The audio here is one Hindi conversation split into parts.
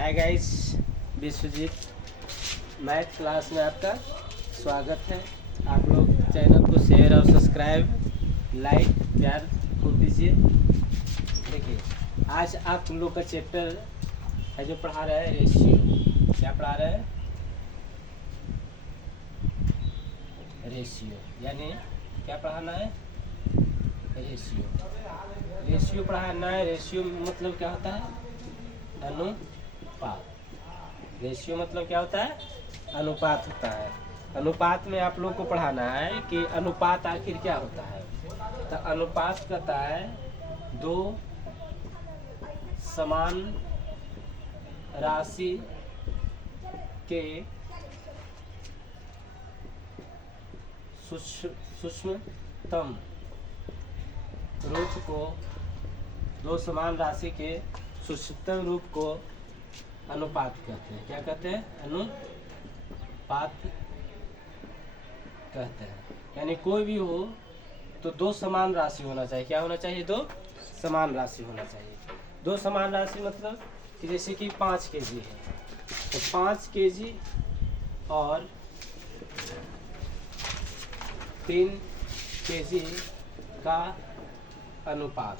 हाय गाइस, विश्वजीत मैथ क्लास में आपका स्वागत है। आप लोग चैनल को शेयर और सब्सक्राइब लाइक प्यार खूब दीजिए। देखिए, आज आप लोग का चैप्टर है जो पढ़ा रहा है रेशियो। क्या पढ़ा रहा है? रेशियो, यानी क्या पढ़ाना है? रेशियो पढ़ाना है। रेशियो मतलब क्या होता है? अनुपात। रेशियो मतलब क्या होता है? अनुपात होता है। अनुपात में आप लोग को पढ़ाना है कि अनुपात आखिर क्या होता है। तो अनुपात कहता है दो समान राशि के सूक्ष्मतम रूप को, दो समान राशि के सूक्ष्मतम रूप को अनुपात कहते हैं। क्या कहते हैं? अनुपात कहते हैं। यानी कोई भी हो तो दो समान राशि होना चाहिए। क्या होना चाहिए? दो समान राशि होना चाहिए। दो समान राशि मतलब कि जैसे कि 5 केजी है तो 5 केजी और 3 केजी का अनुपात।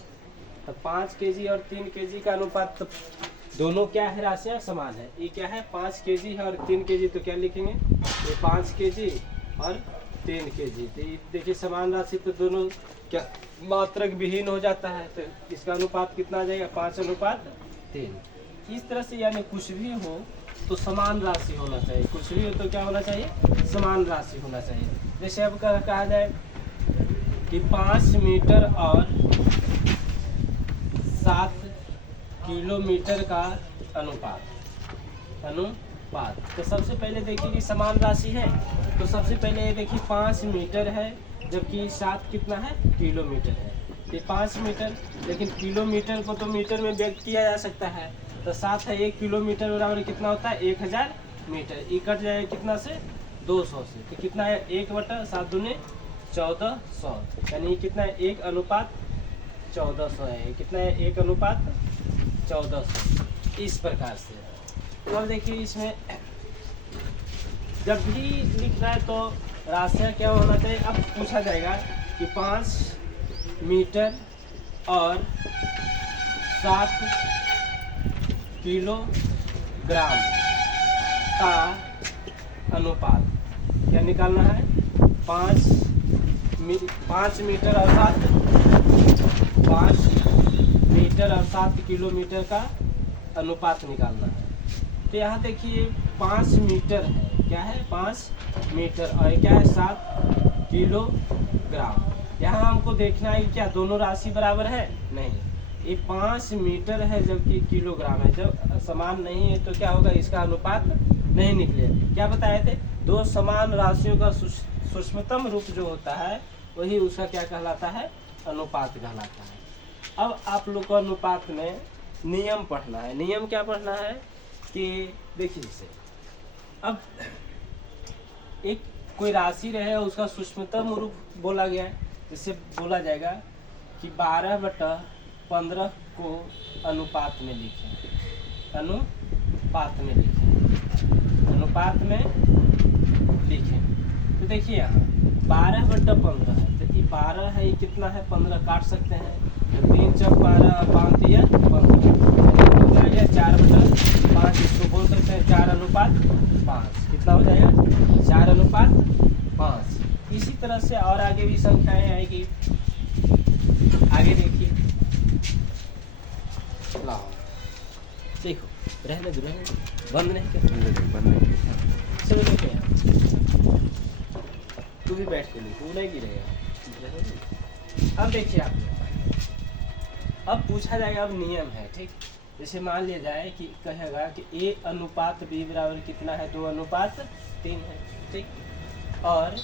तो 5 केजी और 3 केजी का अनुपात, तो दोनों क्या है? राशियाँ समान है। ये क्या है? 5 केजी है और 3 केजी, तो क्या लिखेंगे? ये 5 केजी और 3 केजी। तो ये देखिए समान राशि, तो दोनों क्या मात्रक विहीन हो जाता है। तो इसका अनुपात कितना आ जाएगा? 5:3। इस तरह से यानी कुछ भी हो तो समान राशि होना चाहिए। कुछ भी हो तो क्या होना चाहिए? समान राशि होना चाहिए। जैसे अब कहा जाए कि 5 मीटर और 7 किलोमीटर का अनुपात। तो सबसे पहले देखिए कि समान राशि है। तो सबसे पहले ये देखिए 5 मीटर है, जबकि 7 कितना है? किलोमीटर है। ये 5 मीटर, लेकिन किलोमीटर को तो मीटर में व्यक्त किया जा सकता है। तो 7 है, 1 किलोमीटर बराबर कितना होता है? 1000 मीटर। ये कट जाएगा कितना से? 200 से। तो कितना है? 1/7 दूनी 1400। यानी कितना है? 1:1400 है। कितना है? 1:1400। इस प्रकार से। तो अब देखिए इसमें जब भी लिखना है तो राशियाँ क्या होना चाहिए? अब पूछा जाएगा कि 5 मीटर और 7 किलोग्राम का अनुपात क्या निकालना है? 5 मीटर और 7 किलोमीटर का अनुपात निकालना है। तो यहाँ देखिए 5 मीटर है। क्या है? 5 मीटर और क्या है? 7 किलोग्राम। यहाँ हमको देखना है कि क्या दोनों राशि बराबर है? नहीं, ये 5 मीटर है जबकि किलोग्राम है। जब समान नहीं है तो क्या होगा? इसका अनुपात नहीं निकले। क्या बताए थे? दो समान राशियों का सूक्ष्मतम रूप जो होता है वही उसका क्या कहलाता है? अनुपात कहलाता है। अब आप लोग को अनुपात में नियम पढ़ना है। नियम क्या पढ़ना है कि देखिए जैसे अब एक कोई राशि रहे और उसका सूक्ष्मतम रूप बोला गया है। जैसे बोला जाएगा कि 12/15 को अनुपात में लिखें। तो देखिए यहाँ 12/15 है। तो ये 12 है, ये कितना है? 15 काट सकते हैं। तो 3 × 12 5 दिया 15। 4/5। इसको बोल सकते हैं 4:5। कितना हो जाएगा? 4:5। इसी तरह से और आगे भी संख्याएं आएगी। आगे देखिए, देखो रहने दो, बंद नहीं कर। चलो देखिए, तू भी बैठ के लिखो, नहीं गिरेगा। अब देखिए आप, अब पूछा जाएगा, अब नियम है, ठीक। जैसे मान लिया जाए कि कहेगा कि A/B बराबर कितना है? 2/3 है, ठीक। और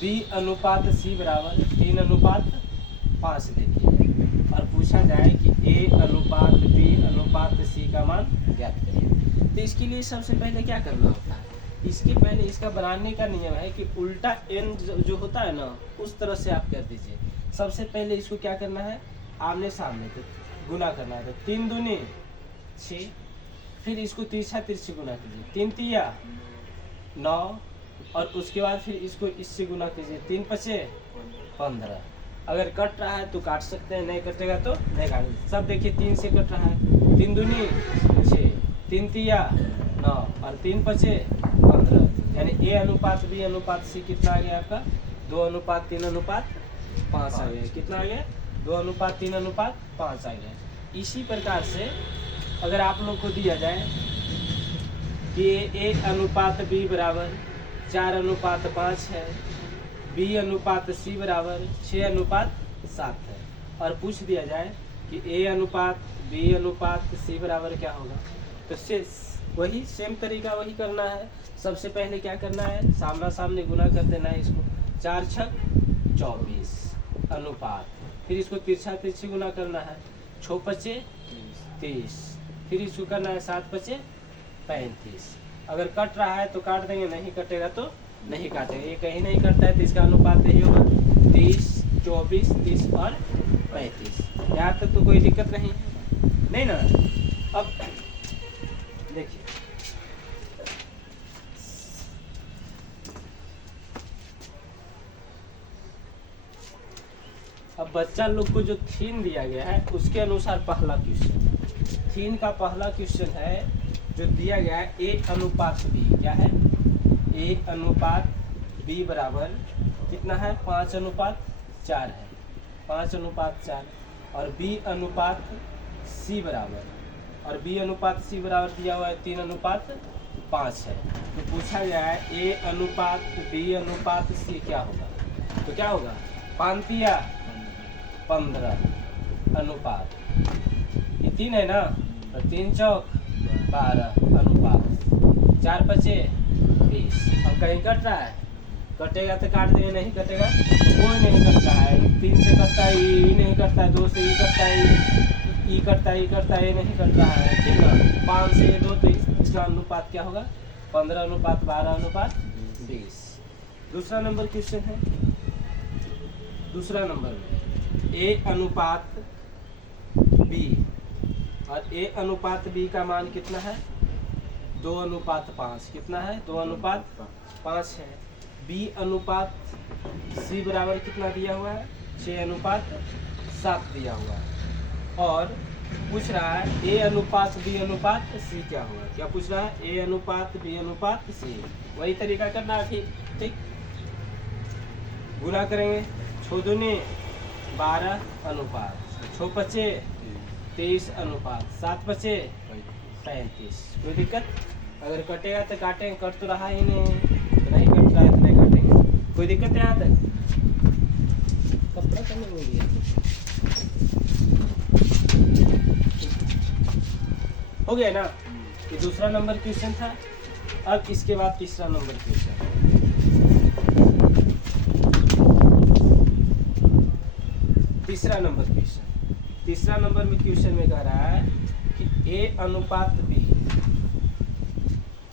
B/C बराबर 3/5 देखिए। और पूछा जाए कि A/B/C का मान ज्ञात करिए। तो इसके लिए सबसे पहले क्या करना होता है? इसके पहले इसका बनाने का नियम है कि उल्टा n जो होता है ना, उस तरह से आप कर दीजिए। सबसे पहले इसको क्या करना है? आमने सामने तो गुना करना है। तो 3 दूनी 6 फिर इसको तिरछा तिरछी गुना कीजिए, 3 तिया 9, और उसके बाद फिर इसको इससे गुना कीजिए, 3 पचे 15। अगर कट रहा है तो काट सकते हैं, नहीं कटेगा तो नहीं काटेंगे। सब देखिए 3 से कट रहा है, 3 दूनी 6, 3 तिया 9 और 3 पचे 15, यानी ए अनुपात बी अनुपात सी कितना आ गया आपका 2 अनुपात 3 अनुपात 5 आ गया। कितना आ गया 2 अनुपात 3 अनुपात 5 आ गया। इसी प्रकार से अगर आप लोग को दिया जाए कि ए अनुपात बी बराबर 4 अनुपात 5 है, बी अनुपात सी बराबर 6 अनुपात 7 है, और पूछ दिया जाए कि ए अनुपात बी अनुपात सी बराबर क्या होगा, तो से वही सेम तरीका वही करना है। सबसे पहले क्या करना है, सामना सामने गुना कर देना है इसको, 4 छक 24 अनुपात, फिर इसको तिरछा तिरछी गुना करना है, 6 पचे 30, फिर इसको करना है 7 पचे 35। अगर कट रहा है तो काट देंगे, नहीं कटेगा तो नहीं काटेंगे। ये कहीं नहीं कटता है तो इसका अनुपात यही होगा 30 24 30 और 35। यहाँ तक तो कोई दिक्कत नहीं ना। अब देखिए अब बच्चा लोग को जो थीम दिया गया है उसके अनुसार पहला क्वेश्चन, थीम का पहला क्वेश्चन है जो दिया गया है ए अनुपात बी। क्या है, ए अनुपात बी बराबर कितना है 5 अनुपात 4 है, 5 अनुपात 4, और बी अनुपात सी बराबर, और बी अनुपात सी बराबर दिया हुआ है 3 अनुपात 5 है। तो पूछा गया है ए अनुपात बी अनुपात सी क्या होगा, तो क्या होगा 5 तिया 15 अनुपात, ये 3 है ना, तो 3 चौक 12 अनुपात 4 पचे 20। अब कहीं कट रहा है, कटेगा तो काट देंगे, नहीं कटेगा कोई नहीं कट रहा है। 3 से कटता है ई नहीं कटता है, 2 से ई कटता है ई कटता है, ई कटता है, नहीं कट रहा है, ठीक है। 5 से 2 तो इसका अनुपात क्या होगा 15 अनुपात 12 अनुपात 20। दूसरा नंबर क्वेश्चन है, दूसरा नंबर में ए अनुपात बी, और ए अनुपात बी का मान कितना है 2 अनुपात 5, कितना है 2 अनुपात 5 है। बी अनुपात सी बराबर कितना दिया हुआ है 6 अनुपात 7 दिया हुआ है, और पूछ रहा है ए अनुपात बी अनुपात सी क्या होगा। क्या पूछ रहा है ए अनुपात बी अनुपात सी, वही तरीका करना है, ठीक। गुना करेंगे, 6 दूनी 12 अनुपात, 6 पचे 23 अनुपात, 7 पचे 35। कोई दिक्कत, अगर कटेगा तो काटेंगे, कट तो रहा ही नहीं, तो नहीं कट रहा है तो नहीं काटेंगे। कोई दिक्कत यहाँ तक, कपड़ा करने हो गया हो गया ना। ये दूसरा नंबर क्वेश्चन था। अब इसके बाद तीसरा नंबर क्वेश्चन, तीसरा नंबर क्वेश्चन, तीसरा नंबर में क्वेश्चन में कह रहा है कि ए अनुपात बी,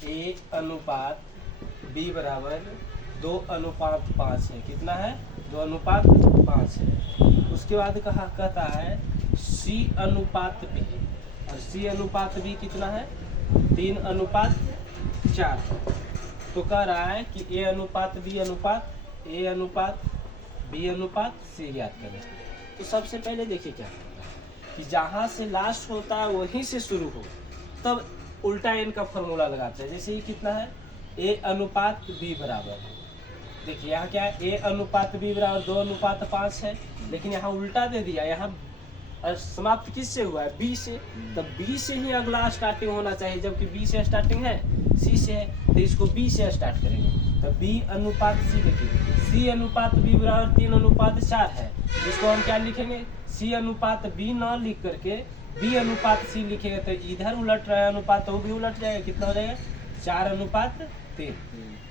ए अनुपात बी बराबर 2 अनुपात 5 है, कितना है 2 अनुपात 5 है। उसके बाद कहता है सी अनुपात बी, और सी अनुपात बी कितना है 3 अनुपात 4। तो कह रहा है कि ए अनुपात बी अनुपात ए अनुपात बी अनुपात सी ज्ञात करें। तो सबसे पहले देखिए क्या होगा कि जहाँ से लास्ट होता है वहीं से शुरू हो, तब उल्टा एन का फॉर्मूला लगाते हैं। जैसे ये कितना है ए अनुपात बी बराबर, देखिए यहाँ क्या है ए अनुपात बी बराबर 2 अनुपात 5 है, लेकिन यहाँ उल्टा दे दिया, यहाँ समाप्त किससे हुआ है बी से, तब बी से ही अगला स्टार्टिंग होना चाहिए, जबकि बी से स्टार्टिंग है सी से है, तो इसको बी से स्टार्ट करेंगे। तो बी अनुपात सी, देखिए सी अनुपात बी बराबर 3 अनुपात 4 है, जिसको हम क्या लिखेंगे सी अनुपात बी न लिख करके बी अनुपात सी लिखेंगे, तो इधर उलट रहा है अनुपात, तो वो भी उलट जाएगा, कितना हो जाएगा 4 अनुपात 3।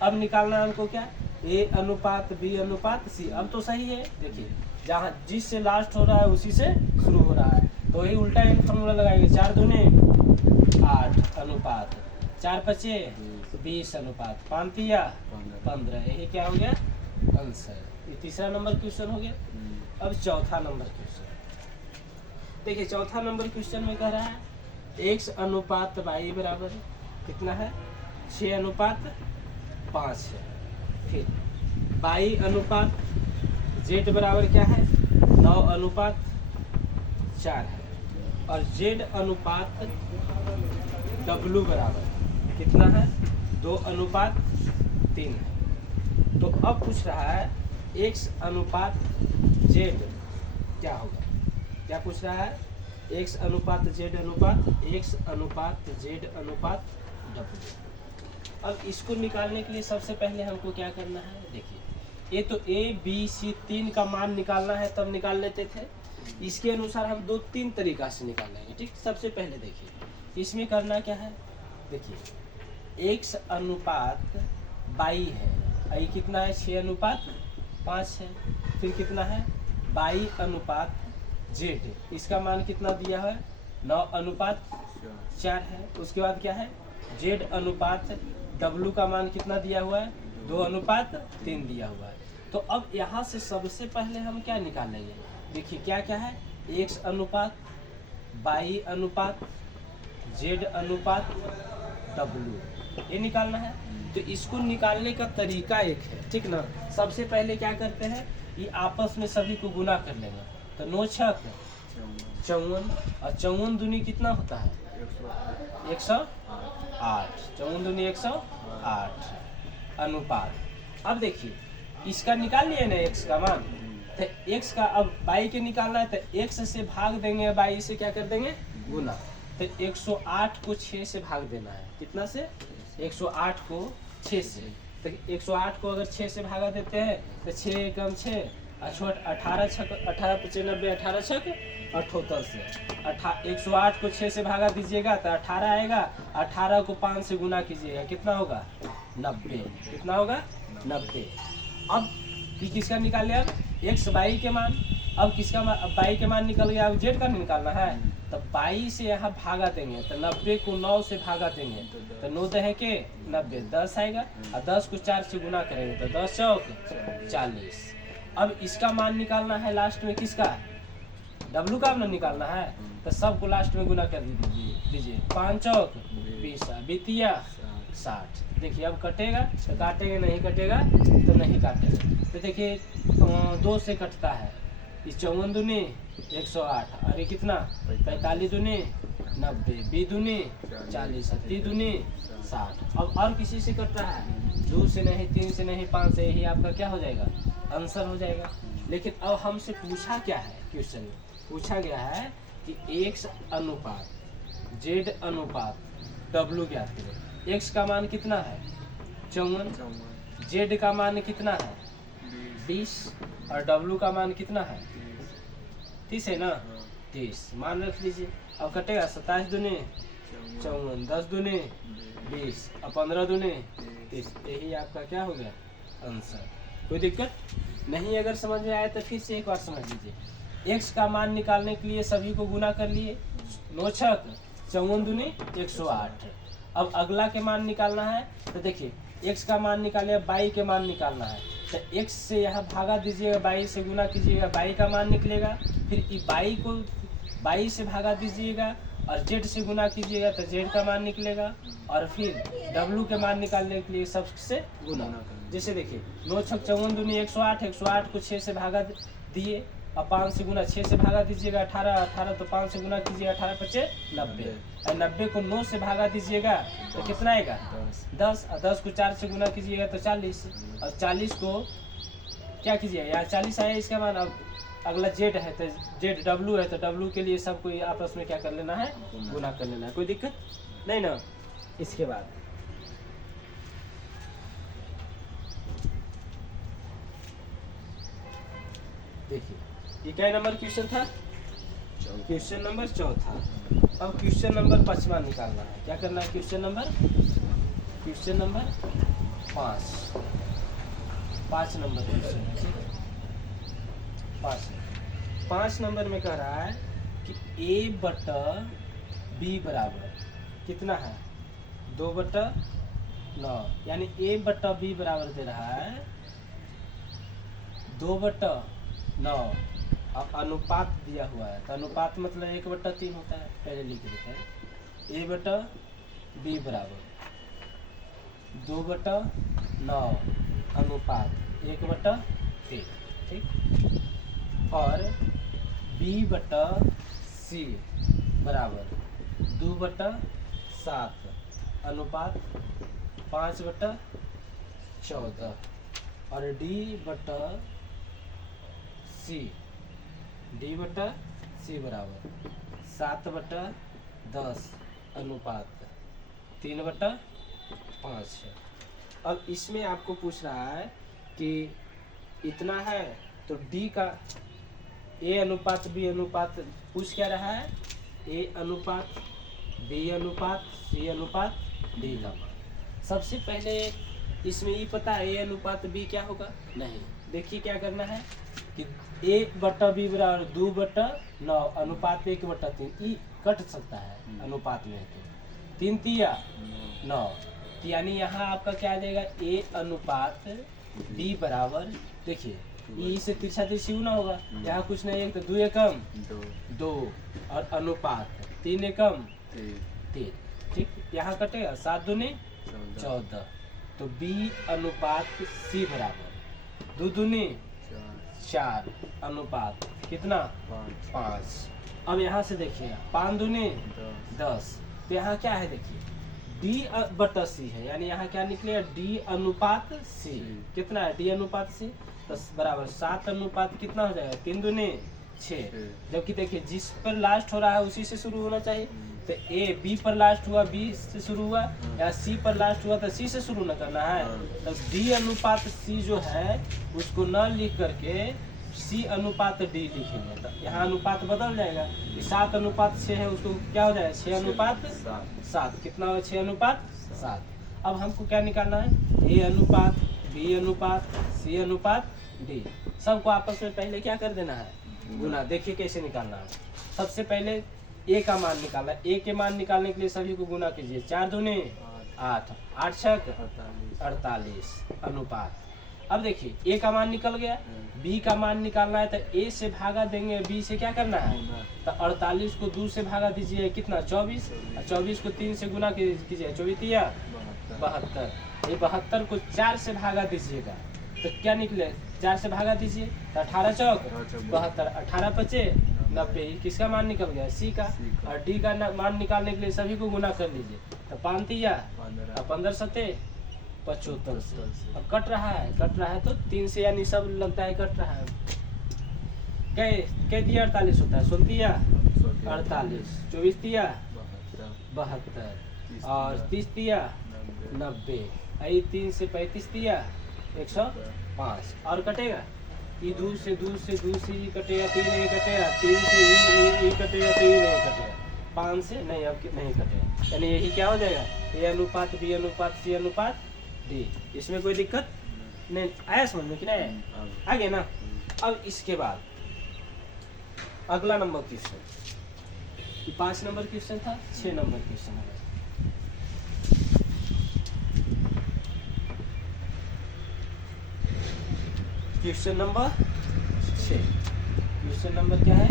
अब निकालना है हमको क्या ए अनुपात बी अनुपात सी। अब तो सही है, देखिए जहाँ जिससे लास्ट हो रहा है उसी से शुरू हो रहा है, तो वही उल्टा इन फॉर्मूला लगाएंगे, 4 दूने 8 अनुपात 4 पचे 20 अनुपात 5 तिया 15। यही क्या हो गया आंसर। ये तीसरा नंबर क्वेश्चन हो गया। अब चौथा नंबर क्वेश्चन देखिए, चौथा नंबर क्वेश्चन में कह रहा है x अनुपात y बराबर है कितना है 6:5 है। फिर y अनुपात z बराबर क्या है 9:4 है। और z अनुपात w बराबर कितना है 2:3 है। तो अब पूछ रहा है x अनुपात z क्या होगा, क्या पूछ रहा है x अनुपात z अनुपात w। अब इसको निकालने के लिए सबसे पहले हमको क्या करना है, देखिए ये तो a b c 3 का मान निकालना है तब निकाल लेते थे। इसके अनुसार हम 2-3 तरीका से निकाल लेंगे। ठीक, सबसे पहले देखिए इसमें करना क्या है, देखिए x अनुपात y है, y कितना है 6:5 है। फिर कितना है y अनुपात z, इसका मान कितना दिया है 9:4 है। उसके बाद क्या है z अनुपात w का मान कितना दिया हुआ है 2:3 दिया हुआ है। तो अब यहाँ से सबसे पहले हम क्या निकालेंगे, देखिए क्या क्या है x अनुपात y अनुपात z अनुपात w, ये निकालना है। तो इसको निकालने का तरीका एक है, ठीक ना। सबसे पहले क्या करते हैं, ये आपस में सभी को गुना कर लेंगे। तो 9 छक 54 और 54 दूनी कितना होता है 108, 54 दूनी 108 अनुपात। अब देखिए इसका निकाल लिए ना x का मान, तो x का अब y के निकालना है तो x से भाग देंगे, y से क्या कर देंगे गुना। तो 108 को 6 से भाग देना है, कितना से 108 को 6 से। तो 108 को अगर 6 से भागा देते हैं तो 6 कम 6 18 छक 18 95 18 छक 78 से 108 को 6 से भागा दीजिएगा तो 18 आएगा। 18 को 5 से गुना कीजिएगा, कितना होगा 90, कितना होगा 90। अब किसका निकाल लिया, x y के मान। अब किसका y के मान निकल गया, अब z का निकालना है। तो 22 से यहाँ भागा देंगे तो 90 को 9 से भागा देंगे तो 9 दहे के 90 10 आएगा। और 10 को 4 से गुना करेंगे तो 10 चौक 40। अब इसका मान निकालना है लास्ट में, किसका w का मान निकालना है। तो सबको लास्ट में गुना कर दीजिए 5 चौक 20 बीतिया 60। देखिए अब कटेगा तो काटेंगे, नहीं कटेगा तो नहीं काटेंगे। तो देखिए 2 से कटता है, इस 54 दूनी 108 और ये कितना 45 दूनी 90 बी दूनी 40 30 दूनी 60। अब और किसी से कट रहा है, 2 से नहीं 3 से नहीं 5 से, यही आपका क्या हो जाएगा आंसर हो जाएगा। लेकिन अब हमसे पूछा क्या है, क्वेश्चन में पूछा गया है कि x अनुपात z अनुपात w ज्ञात करें। x का मान कितना है 54, z का मान कितना है 20 और w का मान कितना है 30 है ना 30 मान रख लीजिए। अब कटेगा 27 दूनी 54 10 दूनी 20 और 15 दूनी 30, यही आपका क्या हो गया आंसर। कोई दिक्कत नहीं, अगर समझ में आए तो फिर से एक बार समझ लीजिए। x का मान निकालने के लिए सभी को गुना कर लिए, 9 छक 54 दूनी 108। अब अगला के मान निकालना है तो देखिए x का मान निकालिए, y के मान निकालना है। तो x से यहाँ भागा दीजिएगा, y से गुना कीजिएगा, y का मान निकलेगा। फिर y को y से भागा दीजिएगा और z से गुना कीजिएगा तो z का मान निकलेगा। और फिर w के मान निकालने के लिए सबसे गुना। जैसे देखिए 9 छक 54 दूनी 108, 108 को 6 से भागा दिए और 5 से गुना 6 से भागा दीजिएगा 18, 18 तो 5 से गुना कीजिएगा 18 5 90 और 90 को 9 से भागा दीजिएगा तो कितना आएगा 10 और 10 को 4 से गुना कीजिएगा तो 40 और 40 को क्या कीजिएगा यहाँ 40 आया इसका मान। अब अगला z है तो z w है तो w के लिए सबको आपस में क्या कर लेना है गुना कर लेना है, कोई दिक्कत नहीं ना। इसके बाद देखिए ये क्या नंबर क्वेश्चन था, क्वेश्चन नंबर 4। अब क्वेश्चन नंबर 5 निकालना है। क्या करना है क्वेश्चन नंबर 5 नंबर क्वेश्चन है, ठीक है 5 नंबर में कह रहा है कि a बटा b बराबर कितना है 2/9, यानी a बटा b बराबर दे रहा है 2/9 और अनुपात दिया हुआ है। तो अनुपात मतलब 1/3 होता है, पहले लिख देते हैं ए बटा बी बराबर 2/9 अनुपात 1/3, ठीक। और बी बटा सी बराबर 2/7 अनुपात 5/14 और डी बटा सी बराबर 7/10 अनुपात 3/5 है। अब इसमें आपको पूछ रहा है कि इतना है तो डी का ए अनुपात बी अनुपात पूछ क्या रहा है, ए अनुपात बी अनुपात सी अनुपात डी का मान। सबसे पहले इसमें ये पता है ए अनुपात बी क्या होगा, नहीं। देखिए क्या करना है कि 1/b बराबर 2/9 अनुपात 1/3, ई कट सकता है अनुपात में, तो 3 तिया 9, यानी यहाँ आपका क्या आ जाएगा ए अनुपात बी बराबर, देखिए ई से तिरछा तिरछी ना होगा, यहाँ कुछ नहीं है तो 2 एकम 2 और अनुपात 3 एकम 3, ठीक। यहाँ कटेगा 7 दूनी 14, तो बी अनुपात सी बराबर 2 दूनी 4 अनुपात कितना 5। अब यहाँ से देखिए 5 दूनी 10, तो यहाँ क्या है देखिए डी बटा सी है, यानी यहाँ क्या निकलेगा डी अनुपात सी, कितना है डी अनुपात सी, तो बराबर 7 अनुपात कितना हो जाएगा 3 दूनी 6। जबकि देखिए जिस पर लास्ट हो रहा है उसी से शुरू होना चाहिए, तो ए बी पर लास्ट हुआ बी से शुरू हुआ, या सी पर लास्ट हुआ तो सी से शुरू न करना है। तो डी अनुपात सी जो है उसको न लिख करके सी अनुपात डी लिखेंगे, तो यहाँ अनुपात बदल जाएगा, 7 अनुपात 6 है उसको क्या हो जाएगा 6 अनुपात 7, कितना होगा 6 अनुपात 7। अब हमको क्या निकालना है ए अनुपात बी अनुपात सी अनुपात डी, सबको आपस में पहले क्या कर देना है गुना। देखिए कैसे निकालना है, सबसे पहले ए का मान निकालना है, ए के मान निकालने के लिए सभी को गुना कीजिए, 4 दूनी 8, 8 छक 48 अनुपात। अब देखिए ए का मान निकल गया, बी का मान निकालना है तो ए से भागा देंगे, बी से क्या करना है तो 48 को 2 से भागा दीजिए, कितना 24, और 24 को 3 से गुना कीजिए, 24 या 72, ये 72 को 4 से भागा दीजिएगा तो क्या निकले 4 से भागा दीजिए तो 18 चौक 72, 18 पचे 90, किसका मान निकल गया सी का। और डी का मान निकालने के लिए सभी को गुना कर लीजिए, तो 5 या 15 सते 75 से। अब कट रहा है तो 3 से, यानी सब लगता है कट रहा है। कै दिया 48 होता है, 16 या 48, 24 दिया 72 और 30 दिया 90, 3 से 35 दिया 105 और कटेगा ये दूर से ये कटेगा, 3 नहीं कटेगा, 3 से ये कटेगा, तो ये नहीं कटेगा, 5 से नहीं अब नहीं कटेगा, यानी यही क्या हो जाएगा ए अनुपात बी अनुपात सी अनुपात डी। इसमें कोई दिक्कत नहीं आया समझ में कि नहीं आगे ना। अब इसके बाद अगला नंबर क्वेश्चन, 5 नंबर क्वेश्चन था, 6 नंबर क्वेश्चन है। क्वेश्चन नंबर 6, क्वेश्चन नंबर क्या है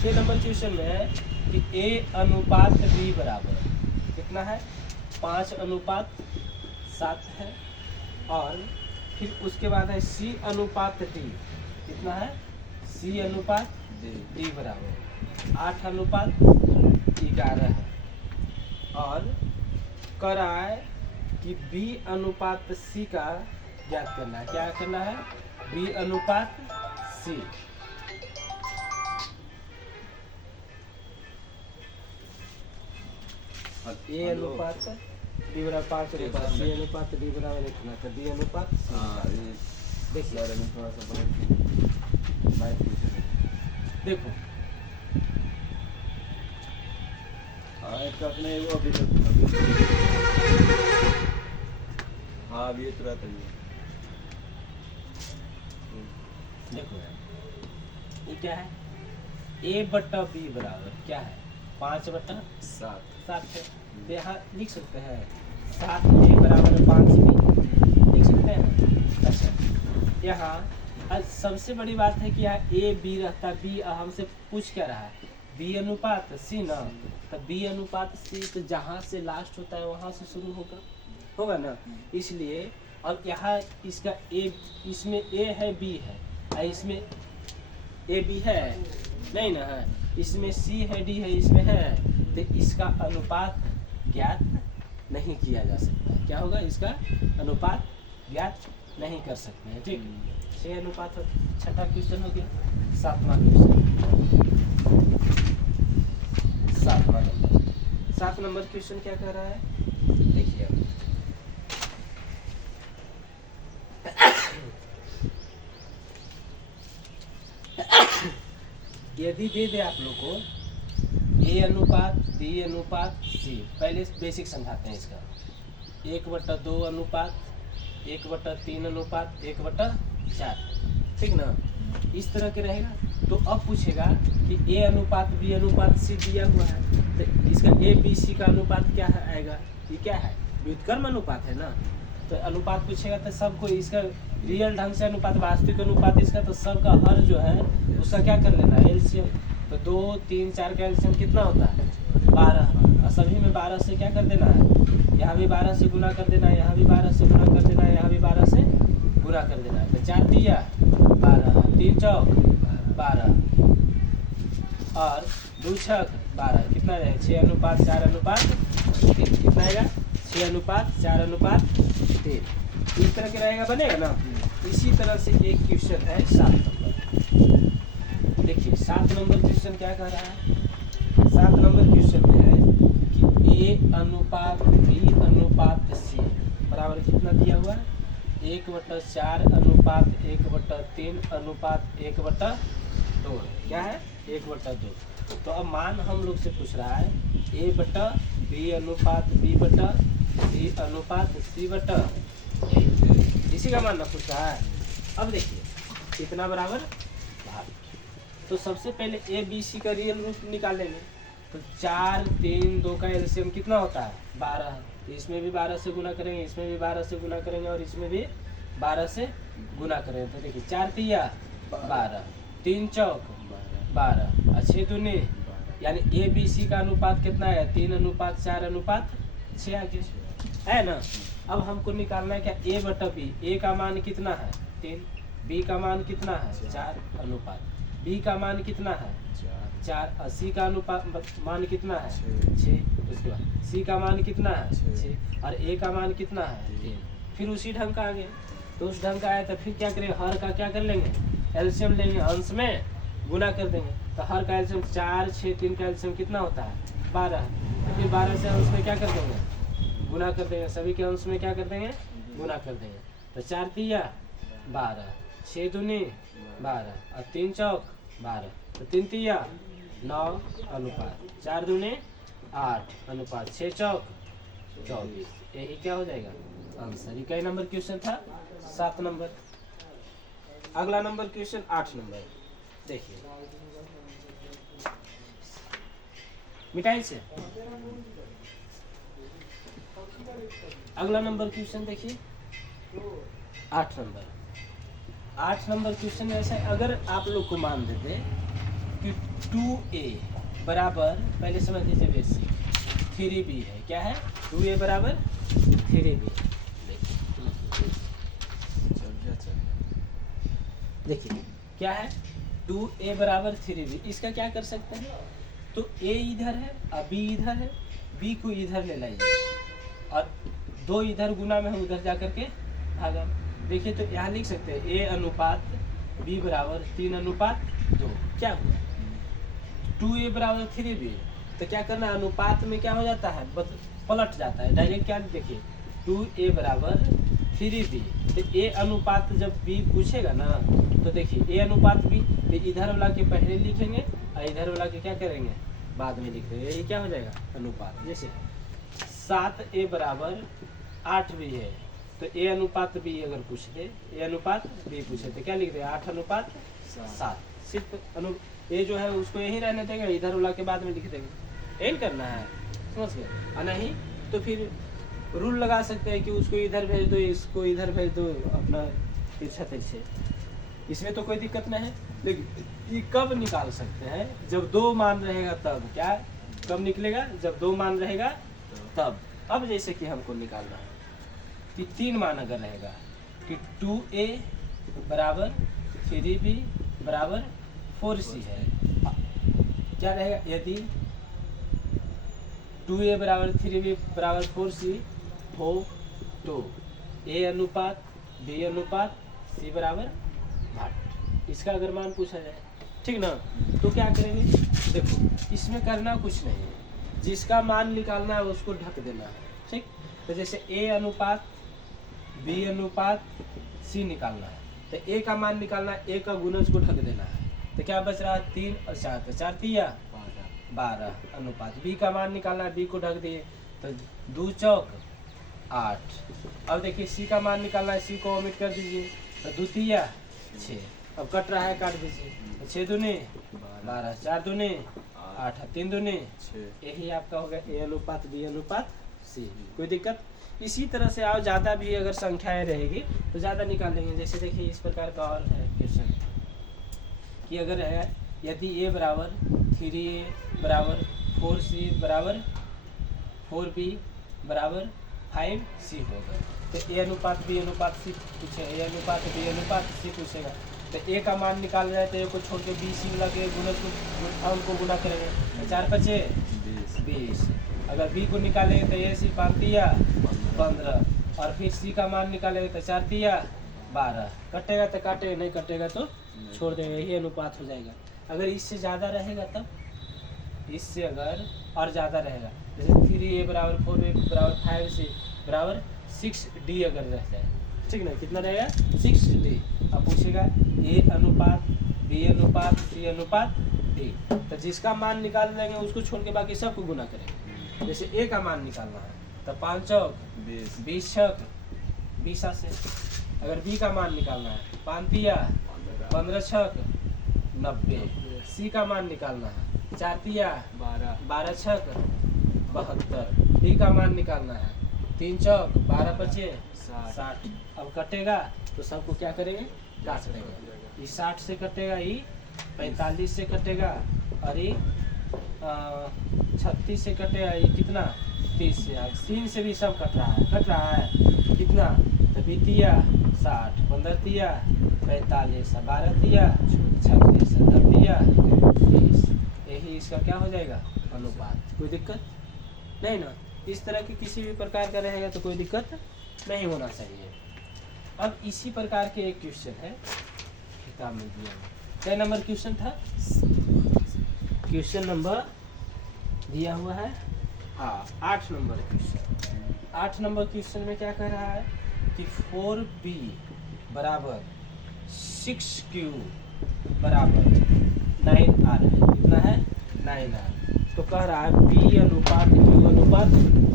6 नंबर क्वेश्चन में है कि ए अनुपात बी बराबर कितना है 5 अनुपात 7 है, और फिर उसके बाद है सी अनुपात डी, कितना है सी अनुपात डी बराबर 8 अनुपात 11 है, और कर रहा है कि बी अनुपात सी का ज्ञात करना है। क्या करना है बी अनुपात सी, और ए अनुपात डी बराबर 5 अनुपात सी अनुपात डी बराबर लिखना था डी अनुपात देखिए थोड़ा सा देखो अपने वो अभी तक हाँ अभी तुरंत देखो ये क्या है ए बट्टा बी बराबर क्या है 5/7 है, तो यहाँ लिख सकते हैं 7 ए बराबर 5 बी लिख सकते हैं। अच्छा यहाँ आज सबसे बड़ी बात है कि यहाँ ए बी रहता, बी हमसे पूछ क्या रहा है बी अनुपात सी ना, तो बी अनुपात सी तो जहाँ से लास्ट होता है वहाँ से शुरू होगा ना, इसलिए अब यहाँ इसका ए, इसमें ए है बी है और इसमें ए बी है नहीं ना है, इसमें सी है डी है इसमें है, तो इसका अनुपात ज्ञात नहीं किया जा सकता है। क्या होगा, इसका अनुपात ज्ञात नहीं कर सकते हैं। ठीक, 6 अनुपात छठा क्वेश्चन हो गया। 7वां क्वेश्चन, 7 नंबर क्वेश्चन क्या कह रहा है, देखिए यदि दे दे आप लोग को ए अनुपात बी अनुपात सी, पहले बेसिक समझाते हैं इसका, 1/2 अनुपात 1/3 अनुपात 1/4, ठीक ना, इस तरह के रहेगा। तो अब पूछेगा कि ए अनुपात बी अनुपात सी दिया हुआ है, तो इसका ए बी सी का अनुपात क्या है आएगा, ये क्या है, व्युत्क्रम अनुपात है ना, तो अनुपात पूछेगा तो सबको इसका रियल ढंग से अनुपात वास्तविक अनुपात इसका, तो सबका हर जो है उसका क्या कर लेना है एलसीएम, तो 2 3 4 का एलसीएम कितना होता है 12, और सभी में 12 से क्या कर देना है, यहाँ भी 12 से गुना कर देना है, यहाँ भी 12 से गुना कर देना है, यहाँ भी 12 से गुना कर देना है, तो 4 तिया 12, 3 चौक 12 और 2 छक 12, कितना है 6 अनुपात 4 अनुपात 3, कितना आएगा 6 अनुपात 4 अनुपात 3, इस तरह के रहेगा, बनेगा ना। इसी तरह से एक क्वेश्चन है 7 नंबर, देखिए 7 नंबर क्वेश्चन क्या कह रहा है, 7 नंबर क्वेश्चन में है कि ए अनुपात बी अनुपात सी बराबर कितना दिया हुआ है, 1/4 अनुपात 1/3 अनुपात 1/2, क्या है 1/2। तो अब मान हम लोग से पूछ रहा है ए बटा बी अनुपात बी बटा सी अनुपात सी बटा ए, इसी का मान ना पूछ रहा है। अब देखिए कितना बराबर भाग, तो सबसे पहले ए बी सी का रियल रूट निकालेंगे, तो 4 3 2 का एलसीएम कितना होता है 12, तो इसमें भी 12 से गुना करेंगे, इसमें भी 12 से गुना करेंगे और इसमें भी 12 से गुना करेंगे, तो देखिए 4 तिया 12, 3 चौक 12 और 6 दूनी, यानी ए बी सी का अनुपात कितना है 3 अनुपात 4 अनुपात 6 आ गया, है ना। अब हमको निकालना है क्या ए बटा बी, ए का मान कितना है 3, बी का मान कितना है 4 अनुपात, बी का मान कितना है 4 और सी का अनुपात मान कितना है 6, उसके बाद सी का मान कितना है 6 और ए का मान कितना है 3, फिर उसी ढंग का आ गया, तो उस ढंग का आया तो फिर क्या करेंगे, हर का क्या कर लेंगे एलसीएम लेंगे, अंश में गुना कर देंगे, तो हर का एलसीएम 4 6 3 का एलसीएम कितना होता है 12, तो फिर 12 से अंश में क्या कर देंगे गुना कर देंगे, सभी के अंश में क्या कर देंगे गुना कर देंगे, तो 4 तिया 12, 6 दूनी 12 और 3 चौक 12, तो 3 तिया 9 अनुपात 4 दूनी 8 अनुपात 6 चौक 24, यही क्या हो जाएगा आंसर। ये कई नंबर क्वेश्चन था 7 नंबर। अगला नंबर क्वेश्चन 8 नंबर, देखिए मिटाई से अगला नंबर क्वेश्चन देखिए 8 नंबर। 8 नंबर क्वेश्चन में ऐसा है, अगर आप लोग को मान देते कि 2a बराबर, पहले समझ लीजिए बेसिक 3b है, क्या है 2a बराबर 3b, देखिए क्या है 2a बराबर 3b, इसका क्या कर सकते हैं, तो a इधर है और b इधर है, b को इधर ले लाइए और 2 इधर गुना में हम उधर जा करके भागा, देखिए तो यहाँ लिख सकते हैं a अनुपात b बराबर 3 अनुपात 2, क्या हुआ 2a बराबर 3b, तो क्या करना है अनुपात में क्या हो जाता है पलट जाता है डायरेक्ट, क्या देखिए 2a बराबर 3b, तो a अनुपात जब b पूछेगा ना, तो देखिए a अनुपात b, तो इधर वाला के पहले लिखेंगे और इधर वाला के क्या करेंगे बाद में लिख देंगे, यही क्या हो जाएगा अनुपात। जैसे 7a बराबर 8b है, तो a अनुपात b अगर पूछ दे, a अनुपात b पूछे तो क्या लिख दे 8 अनुपात 7, सिर्फ a जो है उसको यही रहने देंगे, इधर वाला के बाद में लिख देंगे, यही करना है, समझ गए। और नहीं तो फिर रूल लगा सकते हैं कि उसको इधर भेज दो इसको इधर भेज दो, अपना तिरछा तिरछे, इसमें तो कोई दिक्कत नहीं है। लेकिन ये कब निकाल सकते हैं? जब दो मान रहेगा तब। क्या कब निकलेगा? जब दो मान रहेगा तब। अब जैसे कि हमको निकालना है कि तीन मान अगर रहेगा कि 2a बराबर 3b बराबर 4c है, क्या रहेगा? यदि 2a बराबर 3b बराबर 4c हो तो a अनुपात b अनुपात c बराबर 8। इसका अगर मान पूछा जाए, ठीक ना, तो क्या करेंगे? देखो इसमें करना कुछ नहीं है, जिसका मान निकालना है उसको ढक देना है, ठीक। तो जैसे a अनुपात b अनुपात c निकालना है, तो a का मान निकालना है, a का गुणज को ढक देना है, तो क्या बच रहा है? 3 और 4, तो 4 तिया 12 अनुपात b का मान निकालना है, b को ढक दिए तो 2 चौक 8। अब देखिए c का मान निकालना है, c को ओमिट कर दीजिए तो 2 तिया 6। अब कट रहा है, काट दीजिए तो 6 दूनी 12, 4 दूनी 8, 3 दूनी 6। यही आपका हो गया a अनुपात b अनुपात c। कोई दिक्कत? इसी तरह से आओ, ज़्यादा भी अगर संख्याएं रहेगी तो ज़्यादा निकाल लेंगे। जैसे देखिए इस प्रकार का और है क्वेश्चन कि अगर है यदि a बराबर 3a बराबर 4c बराबर 4b बराबर 5c होगा, तो a अनुपात b अनुपात c पूछेगा, a अनुपात b अनुपात c पूछेगा, तो a का मान निकाल रहे हैं तो a को छोड़ के b c मिला के गुणज को गुना करेंगे, तो 4 5 20। अगर b को निकालेंगे तो a c 5 तिया 15, और फिर c का मान निकालेंगे तो 4 तिया 12। कटेगा तो काटेगा, नहीं कटेगा तो छोड़ देंगे, यही अनुपात हो जाएगा। अगर इससे ज़्यादा रहेगा तब, इससे अगर और ज़्यादा रहेगा, जैसे 3a बराबर 4b बराबर 5c बराबर 6d अगर रहता है, ठीक ना, कितना रहेगा? 6d। अब पूछेगा a अनुपात b अनुपात c अनुपात d, तो जिसका मान निकाल लेंगे उसको छोड़ के बाकी सबको गुना करेंगे। जैसे a का मान निकालना है तो 5 चौक 20 छक 20 से। अगर b का मान निकालना है 5 तिया 15 छक 90। c का मान निकालना है 4 तिया 12 छक 72। d का मान निकालना है 3 चौक 12 पचे 60। अब कटेगा तो सबको क्या करेंगे? काट देंगे। ये 60 से कटेगा, ये 45 से कटेगा, और ये 36 से कटेगा, ये कितना? 30 से। 3 से भी सब कट रहा है कितना? तो 20 तिया 60, 15 तिया 45, 12 तिया 36, 10 तिया 30। यही इसका क्या हो जाएगा? अनुपात। कोई दिक्कत नहीं ना? इस तरह की किसी भी प्रकार का रहेगा तो कोई दिक्कत नहीं होना चाहिए। अब इसी प्रकार के एक क्वेश्चन है किताब में दिया हुआ। क्या नंबर क्वेश्चन था? क्वेश्चन नंबर दिया हुआ है, हाँ 8 नंबर क्वेश्चन। 8 नंबर क्वेश्चन में क्या कह रहा है कि 4b बराबर 6q बराबर 9r है। कितना है? 9r। तो कह रहा है b अनुपात q अनुपात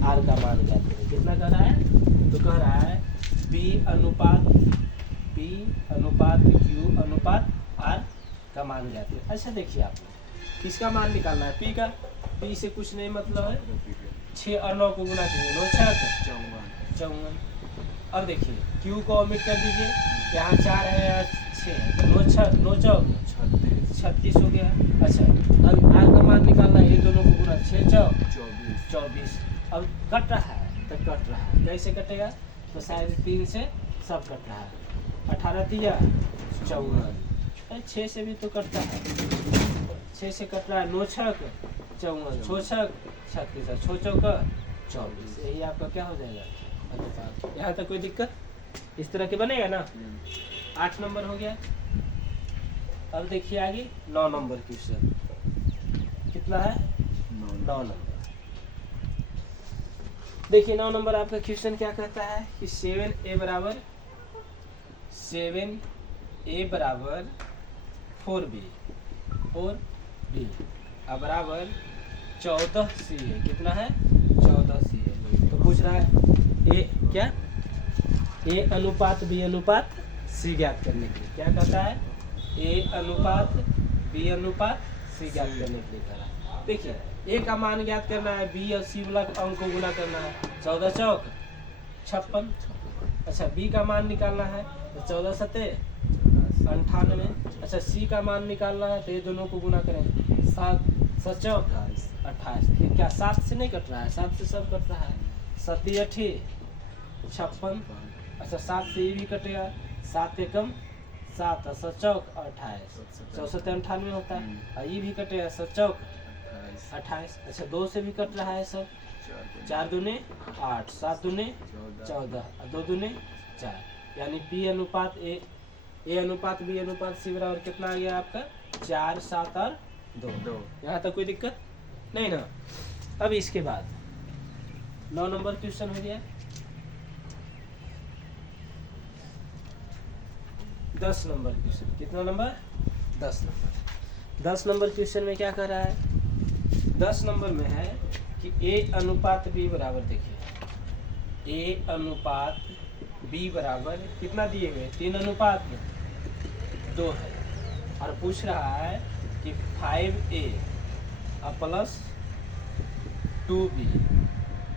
r का मान ज्ञात करें। कितना कह रहा है? तो कह रहा है b अनुपात q अनुपात r का मान ज्ञात करें। अच्छा देखिए, आपने किसका मान निकालना है? p का। p से कुछ नहीं मतलब है, 6 और 9 को गुना कीजिए, 9 छक 54। अब देखिए q को ओमिट कर दीजिए, यहाँ 4 है यहाँ 6 है, तो 9 छक 9 चौक 36 हो गया। अच्छा अब r का मान निकालना है, ये दोनों को गुना 6 चौक 24। अब कट रहा है तो कट रहा है, कैसे कटेगा? तो शायद 3 से सब कट रहा है, 18 तिया 54, 6 से भी तो कटता है, 6 से कट रहा है, 9 छक 54, 6 छक 36, 6 चौक 24। यही आपका क्या हो जाएगा? अनुपात। यहाँ तक कोई दिक्कत? इस तरह के बनेगा ना? 8 नंबर हो गया। अब देखिए आगे 9 नंबर क्वेश्चन। कितना है? 9 नंबर। देखिए 9 नंबर आपका क्वेश्चन क्या कहता है कि 7a बराबर 4b अब बराबर 14c है। कितना है? 14c है। तो पूछ रहा है a क्या? a अनुपात b अनुपात c ज्ञात करने के लिए। क्या कहता है? a अनुपात b अनुपात c ज्ञात करने के लिए कह रहा है। देखिए a का मान ज्ञात करना है, b और c वाला अंक को गुना करना है, 14 चौक 56। अच्छा b का मान निकालना है तो 14 सते 98। अच्छा सी का मान निकालना है तो ये दोनों को गुना करें, 7 7 चौक 28। फिर क्या 7 से नहीं कट रहा है, 7 से सब कट रहा है, 7 8 56। अच्छा 7 से ये भी कटेगा, 7 एकम 7 और 7 चौक 28, 64 98 होता है। और ये भी कटेगा 7 चौक 28। अच्छा 2 से भी कट रहा है सब, 4 दूने 8, 7 दूने 14 और 2 दूने 4, यानी बी अनुपात ए अनुपात बी अनुपात सी बराबर कितना आ गया आपका, 4 7 और 2। यहाँ तक कोई दिक्कत नहीं ना। अब इसके बाद 9 नंबर क्वेश्चन हो गया। 10 नंबर क्वेश्चन, कितना नंबर, 10 नंबर। 10 नंबर क्वेश्चन में क्या कर रहा है, 10 नंबर में है कि ए अनुपात बी बराबर, देखिए ए अनुपात बी बराबर कितना दिए हुए, 3 अनुपात 2 है, और पूछ रहा है कि 5a प्लस 2b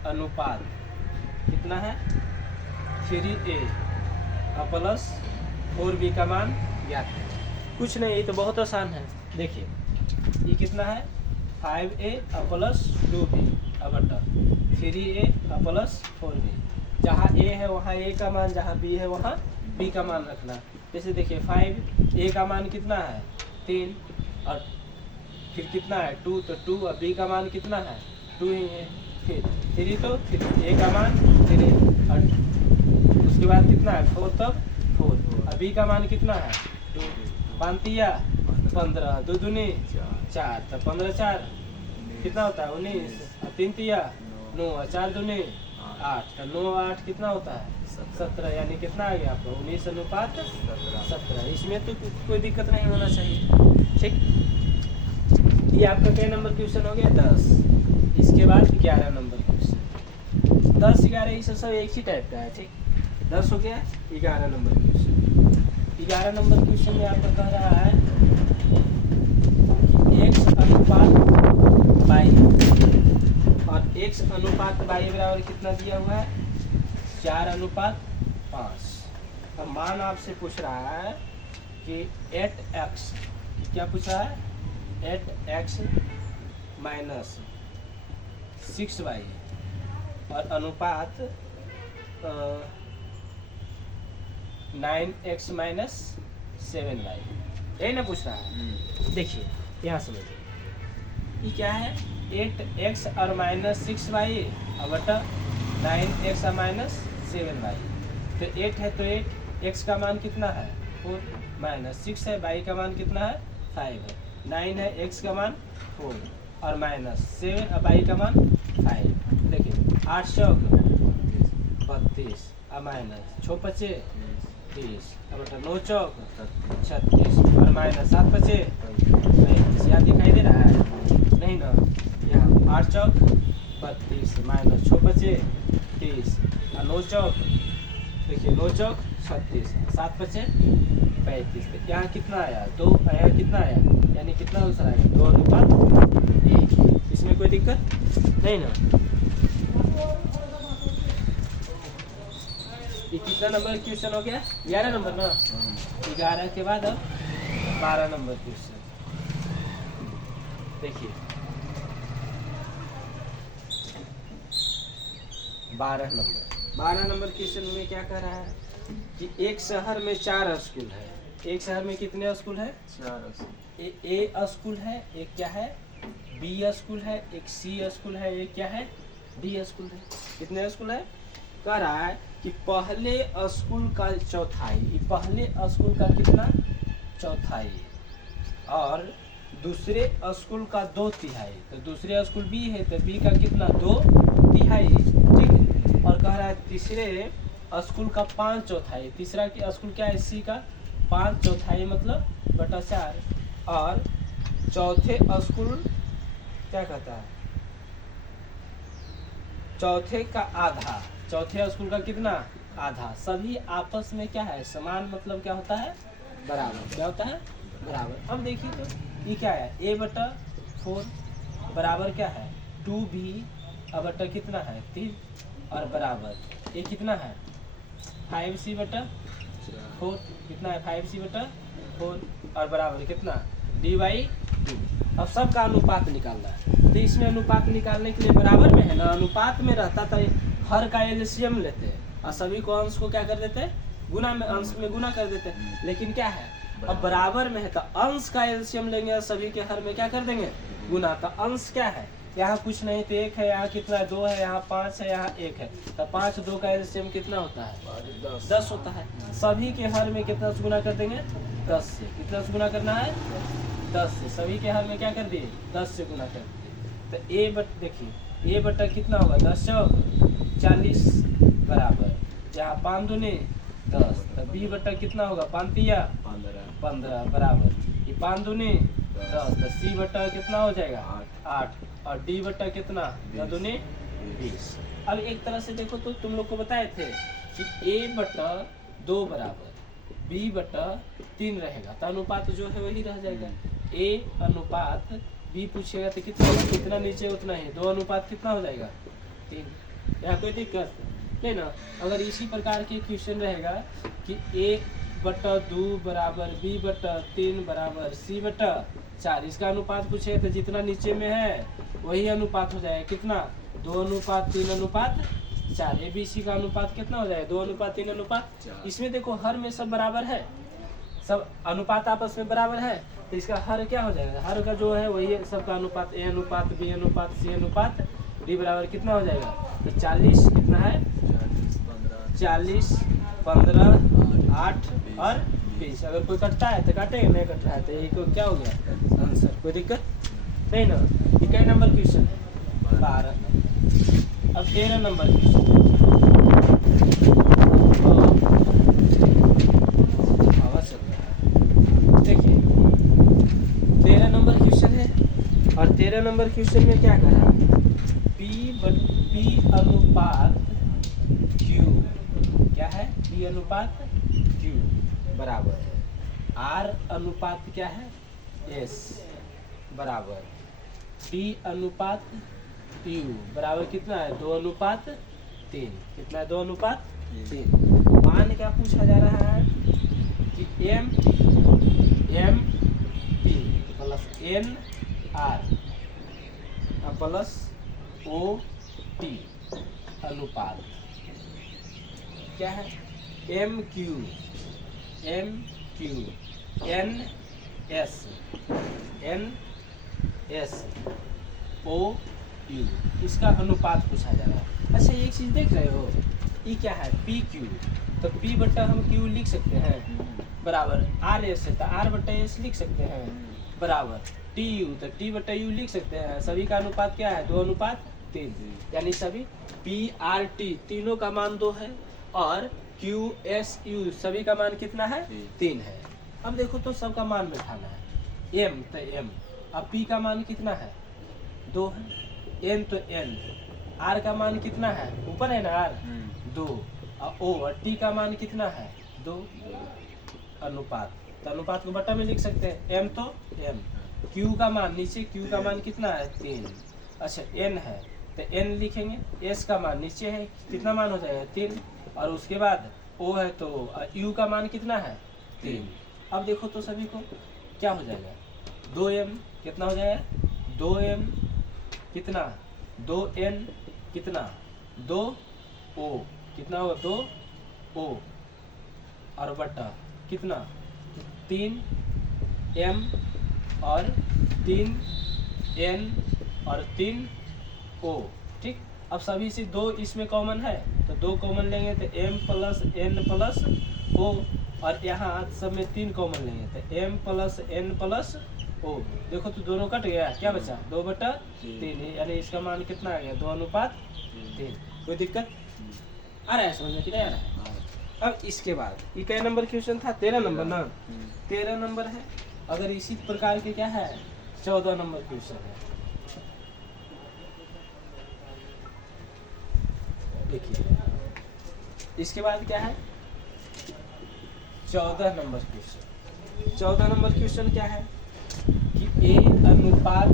अनुपात कितना है, 3a प्लस 4b का मान ज्ञात है। कुछ नहीं, ये तो बहुत आसान है। देखिए ये कितना है, 5a प्लस 2b बटा 3a प्लस 4b। जहाँ a है वहाँ a का मान, जहाँ b है वहाँ b का मान रखना। जैसे देखिए 5a का मान कितना है 3, और फिर कितना है 2, तो 2 और b का मान कितना है 2 ही है। फिर 3 तो फिर a का मान 3, और उसके बाद कितना है 4, तब 4, और b का मान कितना है 2, 5 तिया 15, 2 दूनी 4, तो 15 4 कितना होता है 19, और 3 तिया 9, और 4 दूनी 8, तो 9 8 कितना होता है 17, यानी कितना आ गया आपको 19 अनुपात 17। इसमें तो कोई दिक्कत नहीं होना चाहिए। ठीक, ये आपका क्या नंबर क्वेश्चन हो गया 10। इसके बाद 11 नंबर क्वेश्चन, 10 11 ये सब एक ही टाइप का है। ठीक, 10 हो गया, 11 नंबर क्वेश्चन। 11 नंबर क्वेश्चन में आपका कह रहा है x अनुपात y, और x अनुपात y बराबर कितना दिया हुआ है 4 अनुपात 5। अब मान आपसे पूछ रहा है कि 8x, क्या पूछ रहा है 8x माइनस 6y और अनुपात 9x माइनस 7y, यही ना पूछ रहा है। देखिए यहाँ समझिए, ये क्या है 8x और माइनस 6y और बटा 9x और माइनस 7y। तो 8 है तो 8, x का मान कितना है 4, माइनस 6 है, y का मान कितना है 5 है, 9 है, x का मान 4 और माइनस 7 और y का मान 5। देखिए 8 चौक 32 और माइनस 6 पचे 30 और बटा 9 चौक 36 और माइनस 7 पचे 35। यहाँ दिखाई दे रहा है नहीं ना, यहाँ 8 चौक 32 माइनस 6 पचे 30 और 9 चौक, देखिए 9 चौक 36, 7 पचे 35। तो यहाँ कितना आया 2, यहाँ कितना आया, यानी कितना आंसर आएगा 2 अनुपात 1। इसमें कोई दिक्कत नहीं ना। ये कितना नंबर क्वेश्चन हो गया 11 नंबर ना। 11 के बाद अब 12 नंबर क्वेश्चन। देखिए 12 नंबर क्वेश्चन में क्या कह रहा है कि एक शहर में 4 स्कूल है। एक शहर में कितने स्कूल है 4। ए स्कूल है, एक क्या है बी स्कूल है, एक सी स्कूल है, एक क्या है डी स्कूल है। कितने स्कूल है, कह रहा है कि पहले स्कूल का चौथाई, पहले स्कूल का कितना चौथाई, और दूसरे स्कूल का 2/3। तो दूसरे स्कूल बी है तो बी का कितना 2/3। ठीक है, और कह रहा है तीसरे स्कूल का 5/4। तीसरा की स्कूल क्या है सी का 5/4 मतलब बटा 4, और चौथे स्कूल क्या कहता है चौथे का आधा, चौथे स्कूल का कितना आधा। सभी आपस में क्या है समान, मतलब क्या होता है बराबर। क्या होता है बराबर। अब देखिए तो ये क्या है a/4 बराबर क्या है 2b बटा कितना है 3, और बराबर ये कितना है 5c/4, कितना है 5c/4। 4 और बराबर कितना D/2। अब सबका अनुपात निकालना है, तो इसमें अनुपात निकालने के लिए बराबर में है ना, अनुपात में रहता था हर का एलसीएम लेते और सभी को अंश को क्या कर देते, गुना में, अंश में गुना कर देते। लेकिन क्या है, अब बराबर में है तो अंश का एलसीएम लेंगे और सभी के हर में क्या कर देंगे, गुना। तो अंश क्या है, यहाँ कुछ नहीं तो 1 है, यहाँ कितना 2 है, यहाँ 5 है, यहाँ 1 है, तो 5 2 का एलसीएम कितना होता है 10 होता है। सभी के हर में कितना से गुना कर देंगे 10 से, कितना से गुना करना है 10 से, सभी के हर में क्या कर दिए 10 से गुना कर दिए। तो ए बट देखिए ए बटा कितना होगा 10 40 बराबर, यहाँ 5 दूनी 10, तो बी बटा कितना होगा 5 तिया 15 बराबर, ये 5 दूनी 10, तो सी बटा कितना हो जाएगा 8 और डी बटा कितना 9 दूनी 20। अब एक तरह से देखो तो तुम लोग को बताए थे कि ए बटा 2 बराबर बी बटा 3 रहेगा, तो अनुपात जो है वही रह जाएगा। ए अनुपात बी पूछेगा तो कितना होगा, कितना नीचे उतना ही 2 अनुपात कितना हो जाएगा 3। यहाँ कोई दिक्कत नहीं ना। अगर इसी प्रकार के क्वेश्चन रहेगा कि 1 बटा 2 बराबर बी बटा 3 बराबर सी बटा 4, इसका अनुपात पूछे तो जितना नीचे में है वही अनुपात हो जाएगा, कितना 2 अनुपात 3 अनुपात 4। ए बी सी का अनुपात कितना हो जाएगा 2 अनुपात 3 अनुपात। इसमें देखो हर में सब बराबर है, सब अनुपात आपस में बराबर है, तो इसका हर क्या हो जाएगा, हर का जो है वही है सबका अनुपात, ए अनुपात बी अनुपात सी अनुपात डी बराबर कितना हो जाएगा, तो 40 कितना है 40 15 8 और 20। अगर कोई कटता है तो काटेगा, नहीं कट रहा है तो यही को क्या हो गया आंसर, कोई दिक्कत नहीं ना। ये कई नंबर क्वेश्चन है 12 नंबर। अब 13 नंबर क्वेश्चन आवाज चल रहा है, देखिए 13 नंबर क्वेश्चन है और 13 नंबर क्वेश्चन में क्या करा, P अनुपात Q क्या है, P अनुपात Q बराबर है R अनुपात क्या है S बराबर T अनुपात U बराबर कितना है 2 अनुपात 3, कितना है 2 अनुपात 3। मान क्या पूछा जा रहा है कि M P plus N R plus O T अनुपात क्या है M Q N S O U, इसका अनुपात पूछा जा रहा है। अच्छा एक चीज देख रहे हो, ये क्या है P Q, तो P बटा हम Q लिख सकते हैं बराबर, R S है तो R बटा S लिख सकते हैं बराबर, T U तो T बटा U लिख सकते हैं। सभी का अनुपात क्या है 2 अनुपात 3, यानी सभी P R T तीनों का मान 2 है और Q S U सभी का मान कितना है 3 है। अब देखो तो सबका मान बैठाना है, M तो M, अब P का मान कितना है 2 है, N तो N, R का मान कितना है ऊपर है ना R 2 और O और T का मान कितना है 2 अनुपात, तो अनुपात को बटा में लिख सकते हैं, M तो M, Q का मान नीचे Q का मान कितना है 3, अच्छा N है तो N लिखेंगे, S का मान नीचे है कितना मान हो जाएगा 3 और उसके बाद O है तो U का मान कितना है 3। अब देखो तो सभी को क्या हो जाएगा 2M कितना हो जाएगा 2M कितना 2N कितना 2O कितना होगा 2O और बटा कितना 3M और 3N और 3O, ठीक। अब सभी से 2 इसमें कॉमन है तो 2 कॉमन लेंगे तो M plus N plus O और यहाँ सब में 3 कॉमन लेंगे तो M plus N plus O। देखो तो दोनों कट गया, क्या बचा 2 बटा 3, यानी इसका मान कितना आ गया 2 अनुपात 3। कोई दिक्कत आ रहा है समझ में कि नहीं आ रहा है। अब इसके बाद ये क्या नंबर क्वेश्चन था 13 नंबर ना, 13 नंबर है। अगर इसी प्रकार के क्या है 14 नंबर क्वेश्चन है, देखिए इसके बाद क्या है 14 नंबर क्वेश्चन। 14 नंबर क्वेश्चन क्या है कि A अनुपात B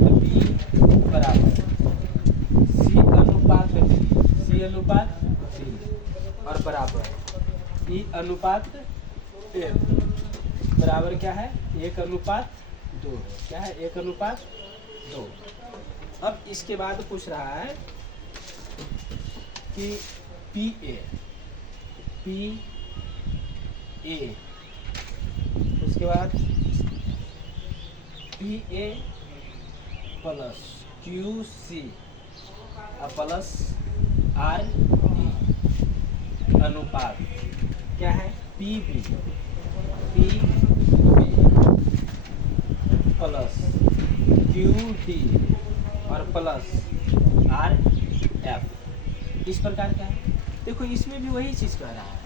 बराबर C अनुपात D, C अनुपात D और बराबर E अनुपात F बराबर क्या है 1:2 है। क्या है 1:2। अब इसके बाद पूछ रहा है कि पी ए उसके बाद P A plus Q C plus R E अनुपात क्या है P B plus Q D और प्लस आर एफ। इस प्रकार का है। देखो इसमें भी वही चीज़ कह रहा है।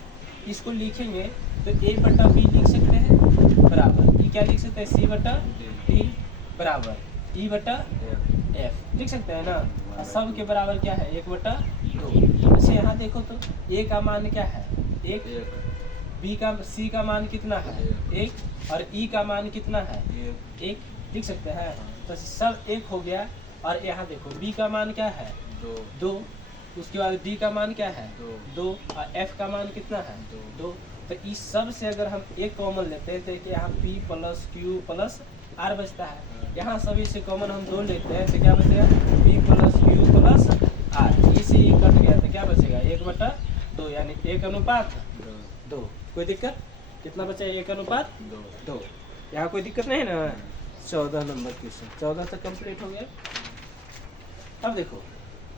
इसको लिखेंगे तो ए बटा बी लिख सकते हैं बराबर ई क्या लिख सकते हैं सी बटा डी बराबर ई बटा एफ लिख सकते हैं ना। और सब के बराबर क्या है 1/2। अच्छा यहाँ देखो तो ए का मान क्या है 1, बी का सी का मान कितना है 1 और ई का मान कितना है 1 लिख सकते हैं। तो सब 1 हो गया। और यहाँ देखो बी का मान क्या है 2, उसके बाद डी का मान क्या है 2 और एफ का मान कितना है 2। तो इस सब से अगर हम एक कॉमन लेते हैं तो यहाँ P plus Q plus R बचता है। यहाँ सभी से कॉमन हम 2 लेते हैं तो क्या बचेगा P plus Q plus R. इसे ये कट गया तो क्या बचेगा 1/2 यानी 1:2। कोई दिक्कत कितना बचा 1:2। यहाँ कोई दिक्कत नहीं ना। 14 नंबर क्वेश्चन 14 तक कंप्लीट हो गया। अब देखो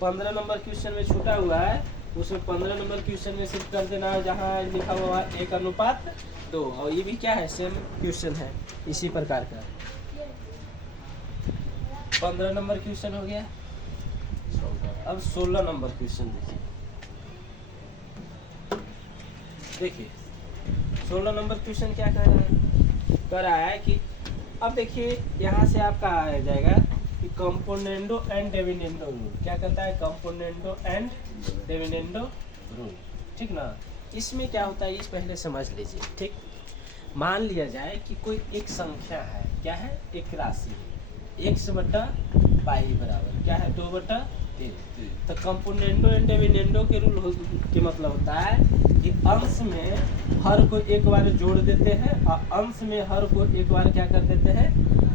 15 नंबर क्वेश्चन में छूटा हुआ है उसमें 15 नंबर क्वेश्चन में सिर्फ कर देना है जहाँ लिखा हुआ है 1:2 और ये भी क्या है सेम क्वेश्चन है इसी प्रकार का। 15 नंबर क्वेश्चन हो गया। अब 16 नंबर क्वेश्चन देखिए 16 नंबर क्वेश्चन क्या कह रहा है कि अब देखिए यहाँ से आपका आ जाएगा कि कंपोनेंडो एंड डिविडेंडो रूल। क्या कहता है कंपोनेंडो एंड डिविडेंडो रूल। ठीक ना। इसमें क्या होता है इस पहले समझ लीजिए। ठीक मान लिया जाए कि कोई एक संख्या है क्या है एक राशि x/y बराबर क्या है 2/3। तो कंपोनेंडो एंड डिविडेंडो के रूल के मतलब होता है कि अंश में हर को एक बार जोड़ देते हैं और अंश में हर को एक बार क्या कर देते हैं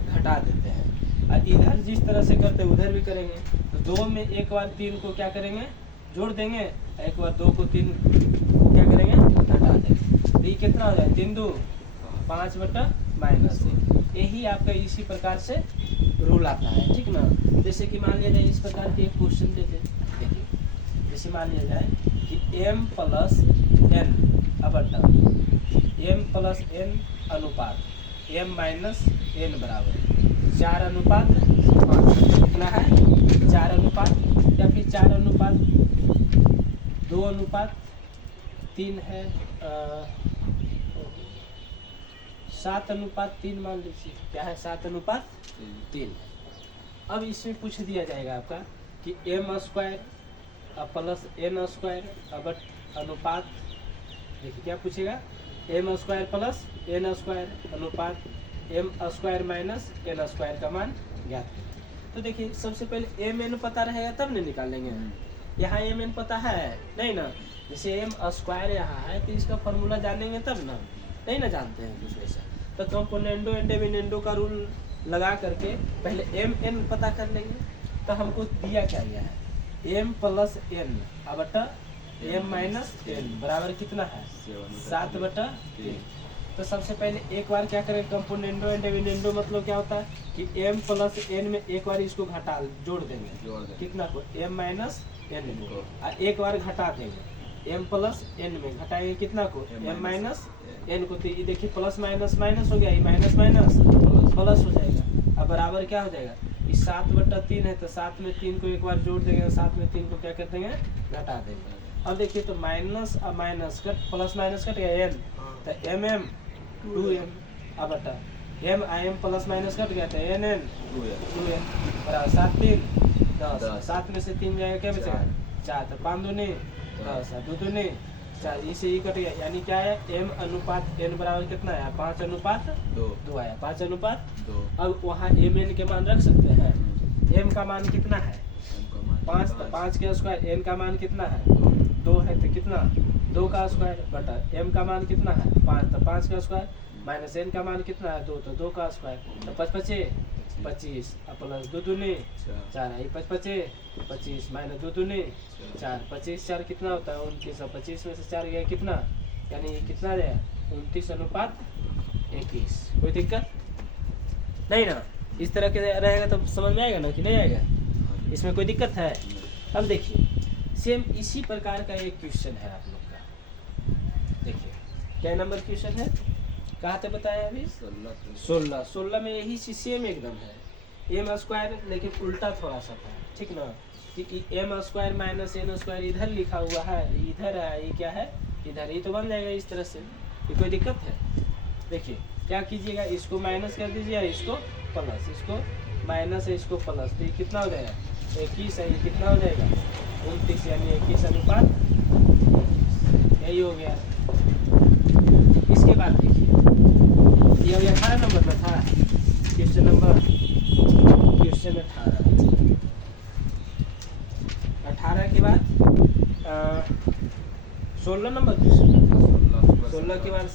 घटा देते हैं। और इधर जिस तरह से करते हैं उधर भी करेंगे। तो 2 में एक बार 3 को क्या करेंगे जोड़ देंगे एक बार 2 को 3 को क्या करेंगे घटा देंगे। तो ये कितना हो जाए 3×2 5/-1। यही आपका इसी प्रकार से रूल आता है। ठीक ना। जैसे कि मान लिया जाए इस प्रकार के एक क्वेश्चन देते देखिए। जैसे मान लिया जाए कि m + n m + n अनुपात m - n बराबर 4:5 कितना है 4 या फिर 4:2:3 है 7:3 मान लीजिए। क्या है 7:3। अब इसमें पूछ दिया जाएगा आपका कि m² + n² अनुपात देखिए क्या पूछेगा m² + n² अनुपात m² - n² का मान ज्ञात है। तो देखिए सबसे पहले mn पता रहेगा तब नहीं निकालेंगे। यहाँ mn पता है नहीं ना। जैसे m² यहाँ है तो इसका फॉर्मूला जानेंगे तब ना। नहीं ना जानते हैं कुछ वैसा। तो कंपोनेंडो एंड डिविडेंडो का रूल लगा करके पहले mn पता कर लेंगे। तो हमको दिया क्या गया है m + n m - n बराबर कितना है 7/3। तो सबसे पहले एक बार क्या करें कंपोनेंडो एंड डिविडेंडो मतलब क्या होता है कि m + n में एक बार इसको घटा जोड़ देंगे कितना को m - n को और एक बार घटा देंगे m + n में घटाएंगे कितना को m - n को। तो ये देखिए प्लस माइनस माइनस हो गया ये माइनस माइनस प्लस हो जाएगा। अब बराबर क्या हो जाएगा इस 7/3 है तो 7 में 3 को एक बार जोड़ देंगे और 7 में 3 को क्या कर देंगे घटा देंगे। अब देखिए तो माइनस और minus cut plus minus cut गया n तो mm 2m अब बटा m प्लस माइनस कट गया था n 2m बराबर 7 3 10 7 में से 3 जाएगा क्या बचेगा 4 तो 5 दूनी 10 2 दूनी 4 इसे ही कट गया यानी क्या है m/n बराबर कितना है 5:2 आया 5:2। अब वहाँ mn के मान रख सकते हैं। m का मान कितना है 5 तो 5 के स्क्वायर n का मान कितना है 2 है तो कितना 2 का स्क्वायर बटा m का मान कितना है 5 तो 5 का स्क्वायर माइनस एन का मान कितना है 2, तो 2 का स्क्वायर, तो 5 पचे 25 प्लस 2 दूनी 4 है, 5 पचे 25 माइनस 2 दूनी 4, 25 4 कितना होता है 29, और 25 में से 4 गया कितना, यानी ये कितना है 29:21। कोई दिक्कत नहीं ना? इस तरह के रहेगा तो समझ में आएगा ना कि नहीं आएगा? इसमें कोई दिक्कत है? अब देखिए सेम इसी प्रकार का एक क्वेश्चन है आप लोग का। देखिए क्या नंबर क्वेश्चन है, कहाँ तक बताया अभी? 16 में यही चीज सेम एकदम है, एम स्क्वायर लेकिन उल्टा थोड़ा सा था, ठीक ना? कि M square minus N square इधर लिखा हुआ है, इधर है, ये क्या है इधर, ये तो बन जाएगा इस तरह से, ये कोई दिक्कत है? देखिए क्या कीजिएगा, इसको माइनस कर दीजिए, इसको प्लस, इसको माइनस है, इसको प्लस, तो ये कितना हो जाएगा 21 है, ये कितना हो जाएगा 29, यानी 21:21, यही हो गया। इसके बाद देखिए ये 18 नंबर में था क्वेश्चन 18 के बाद 16 नंबर क्वेश्चन, 16 के बाद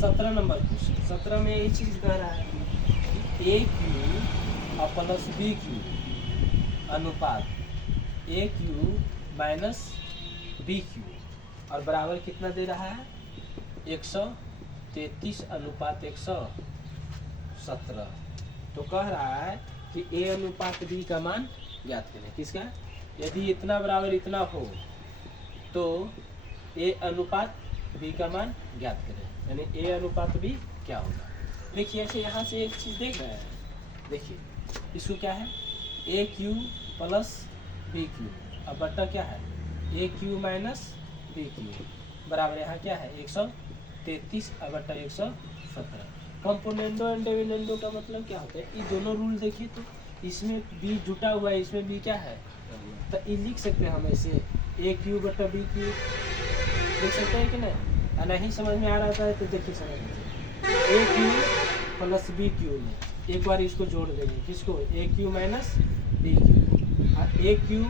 17 नंबर क्वेश्चन। 17 में यही चीज कह रहा है ए क्यू प्लस बी क्यू अनुपात ए क्यू माइनस बी क्यू, और बराबर कितना दे रहा है 133:117। तो कह रहा है कि ए अनुपात बी का मान ज्ञात करें। किसका? यदि इतना बराबर इतना हो तो ए अनुपात बी का मान ज्ञात करें, यानी ए अनुपात बी क्या होगा। देखिए ऐसे यहाँ से एक चीज देख रहे हैं, देखिए इसको क्या है ए क्यू प्लस बी क्यू, अब बट्टा क्या है ए क्यू माइनस बी क्यू, बराबर यहाँ क्या है 133/117। कंपोनेंडो एंड डिविडेंडो का मतलब क्या होता है, ये दोनों रूल देखिए तो इसमें बी जुटा हुआ है, इसमें बी क्या है, तो ये लिख सकते हैं हम ऐसे ए क्यू बटा बी क्यू लिख सकते हैं कि नहीं? नहीं समझ में आ रहा था तो देखिए समझ लीजिए ए क्यू प्लस बी क्यू में एक बार इसको जोड़ देंगे, किसको ए क्यू माइनस बी क्यू, और ए क्यू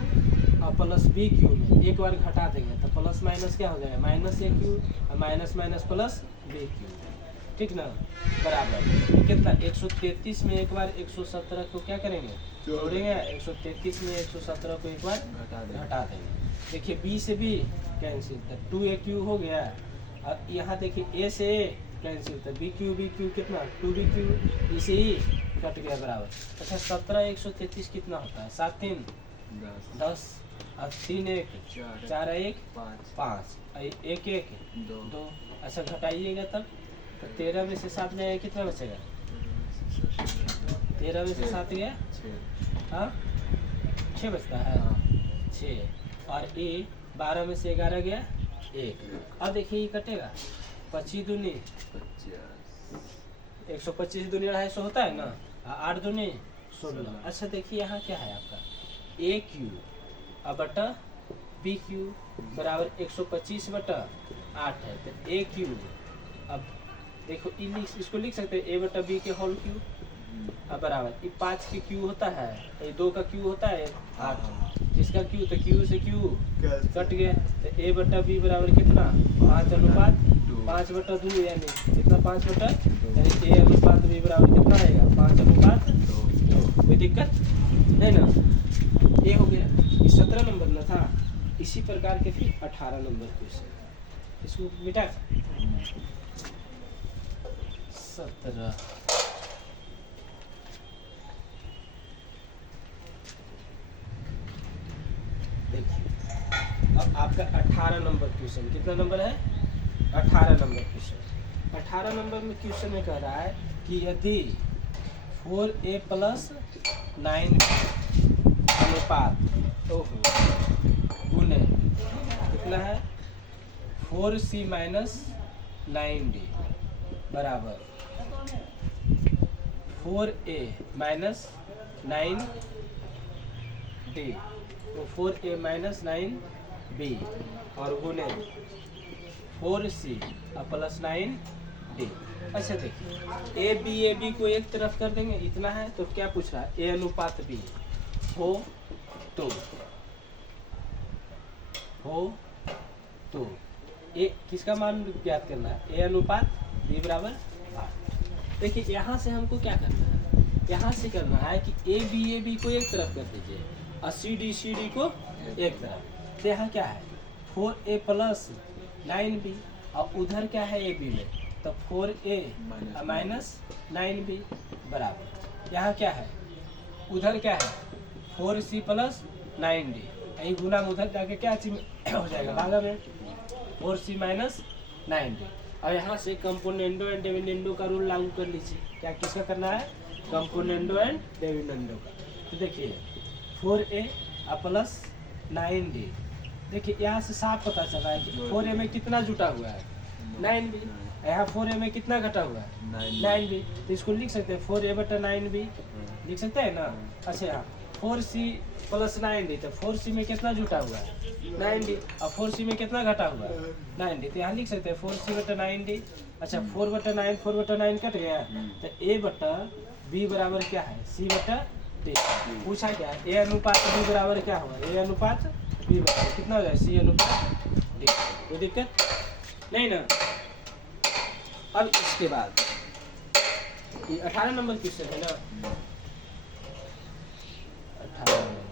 और प्लस बी क्यू में एक बार घटा देंगे तो प्लस माइनस क्या हो जाएगा माइनस ए क्यू, और minus minus plus B Q, ठीक ना? बराबर कितना 133 में एक बार 117 को क्या करेंगे जोड़ेंगे, 133 में 117 को एक बार घटा देंगे। देखिए बी से बी कैंसिल, तो 2a क्यू हो गया, और यहाँ देखिए ए से ए कैंसिल, तो बी क्यू कितना 2b क्यू, इसे ही कट गया बराबर। अच्छा 17 133 कितना होता है 7 3 10, और 3 1 4 1 5, 1 1 2। अच्छा घटाइएगा तब तो 13 में से 7 जाएगा, कितना बचेगा 13 में से 7 गया, हाँ 6 बचता है 6, और ए 12 में से 11 गया 1। अब देखिए ये कटेगा 25 दूनी 125 दूनी 250 होता है ना, 8 दूनी 16। अच्छा देखिए यहाँ क्या है आपका ए क्यू अब बटा बी क्यू बराबर 125/8 है, तो ए क्यू अब देखो इसको लिख सकते हैं ए बटा बी के होल क्यू, अब बराबर ये 5 के क्यू होता है, ये 2 का क्यू होता है 8, इसका क्यू तो क्यू से क्यू कट गया, तो ए बटा बी बराबर कितना 5/5/2, यानी कितना 5/2, यानी ए अनुपात बी बराबर कितना रहेगा 5/2। कोई दिक्कत नहीं ना? ये हो गया, 17 नंबर में था। इसी प्रकार के फिर 18 नंबर क्वेश्चन, इसको मिटा 17 देखिए अब आपका 18 नंबर क्वेश्चन, कितना नंबर है 18 नंबर क्वेश्चन। 18 नंबर में क्वेश्चन में कह रहा है कि यदि 4a + 9b अनुपात गुने कितना है 4c - 9d बराबर 4a - 9d, तो 4a - 9b और गुने 4c + 9d। अच्छा देखिए ए बी को एक तरफ कर देंगे, इतना है तो क्या पूछ रहा है ए अनुपात बी हो तो ए किसका मान ज्ञात करना है ए अनुपात बी बराबर 8। देखिए यहाँ से हमको क्या करना है, यहाँ से करना है कि ए बी को एक तरफ कर दीजिए और सी डी को एक तरफ। तो यहाँ क्या है 4a प्लस 9b और उधर क्या है ए बी में, तो 4a माइनस 9b बराबर यहाँ क्या है, उधर क्या है 4c प्लस 9d, यही गुना में उधर जाके क्या चीज हो जाएगा भागा में 4c माइनस 9d। अब यहाँ से कंपोनेंडो एंड डिविडेंडो का रूल लागू कर लीजिए। क्या किसका करना है, कंपोनेंडो एंड डिविडेंडो का। तो देखिए 4a प्लस 9d, देखिए यहाँ से साफ पता चला है कि 4a में कितना जुटा हुआ है 9b, यहाँ 4a में कितना घटा हुआ है 9b, तो इसको लिख सकते हैं 4a बटा 9b लिख सकते हैं ना। अच्छा यहाँ 4c प्लस 9d, तो 4c में कितना जुटा हुआ है 9d और 4c में कितना घटा हुआ है 9d, तो यहाँ लिख सकते हैं 4c बटा 9d। अच्छा 4 बटा 9 कट गया, तो a बटा b बराबर क्या है c बटा d। पूछा क्या है, a अनुपात b बराबर क्या होगा, a अनुपात b बराबर कितना हो जाए c अनुपात d। कोई दिक्कत नहीं ना। अब इसके बाद ये 18 नंबर क्वेश्चन है ना, 18 नंबर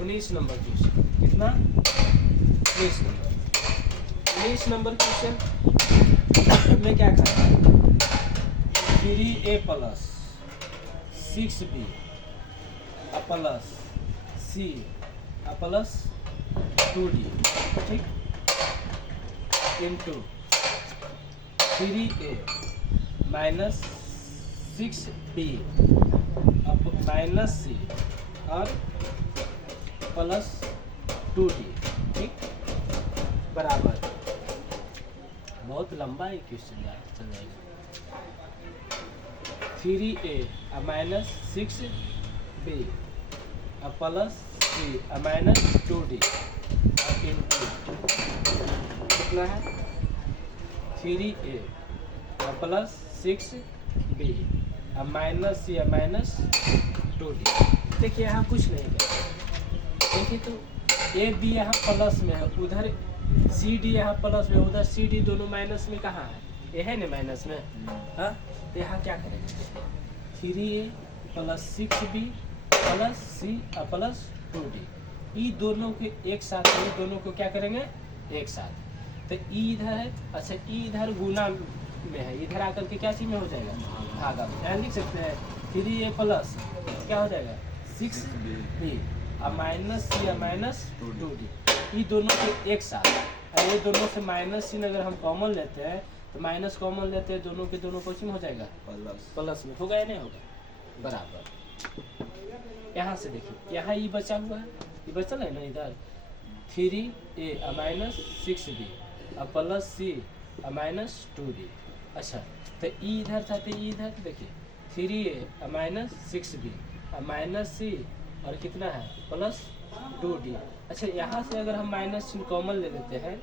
19 नंबर क्वेश्चन, कितना 19 नंबर क्वेश्चन में क्या करना है, 3a plus 6b plus c plus 2d ठीक into 3a minus 6b minus c और प्लस 2d ठीक बराबर। बहुत लंबा है क्वेश्चन यार, चल जाएगा 3a minus 6b plus c minus 2d into कितना है 3a plus 6b minus c minus 2d। देखिए यहाँ कुछ नहीं है, देखिए तो ए बी यहाँ प्लस में है, उधर सी डी यहाँ प्लस में, उधर सी डी दोनों माइनस में कहाँ है, ये है ना माइनस में। हाँ तो यहाँ क्या करेंगे 3a plus 6b plus c plus 2d, ये दोनों के एक साथ, ये दोनों को क्या करेंगे एक साथ। तो ई इधर है, अच्छा ई इधर गुना में है, इधर आकर के क्या चीज में हो जाएगा भागा में। यहाँ लिख सकते हैं 3a प्लस क्या हो जाएगा 6b और माइनस c माइनस 2d, ये दोनों के एक साथ। और ये दोनों से माइनस c अगर हम कॉमन लेते हैं तो माइनस कॉमन लेते हैं, दोनों के दोनों क्वेश्चन हो जाएगा प्लस में, होगा या नहीं होगा बराबर। यहाँ से देखिए यहाँ ये बचा हुआ है, ये बचल है ना इधर 3a minus 6b plus c minus 2d। अच्छा तो ई इधर था, तो ई इधर देखिए 3a minus 6b minus c और कितना है प्लस 2d। अच्छा यहाँ से अगर हम माइनस चिन्ह कॉमन ले लेते हैं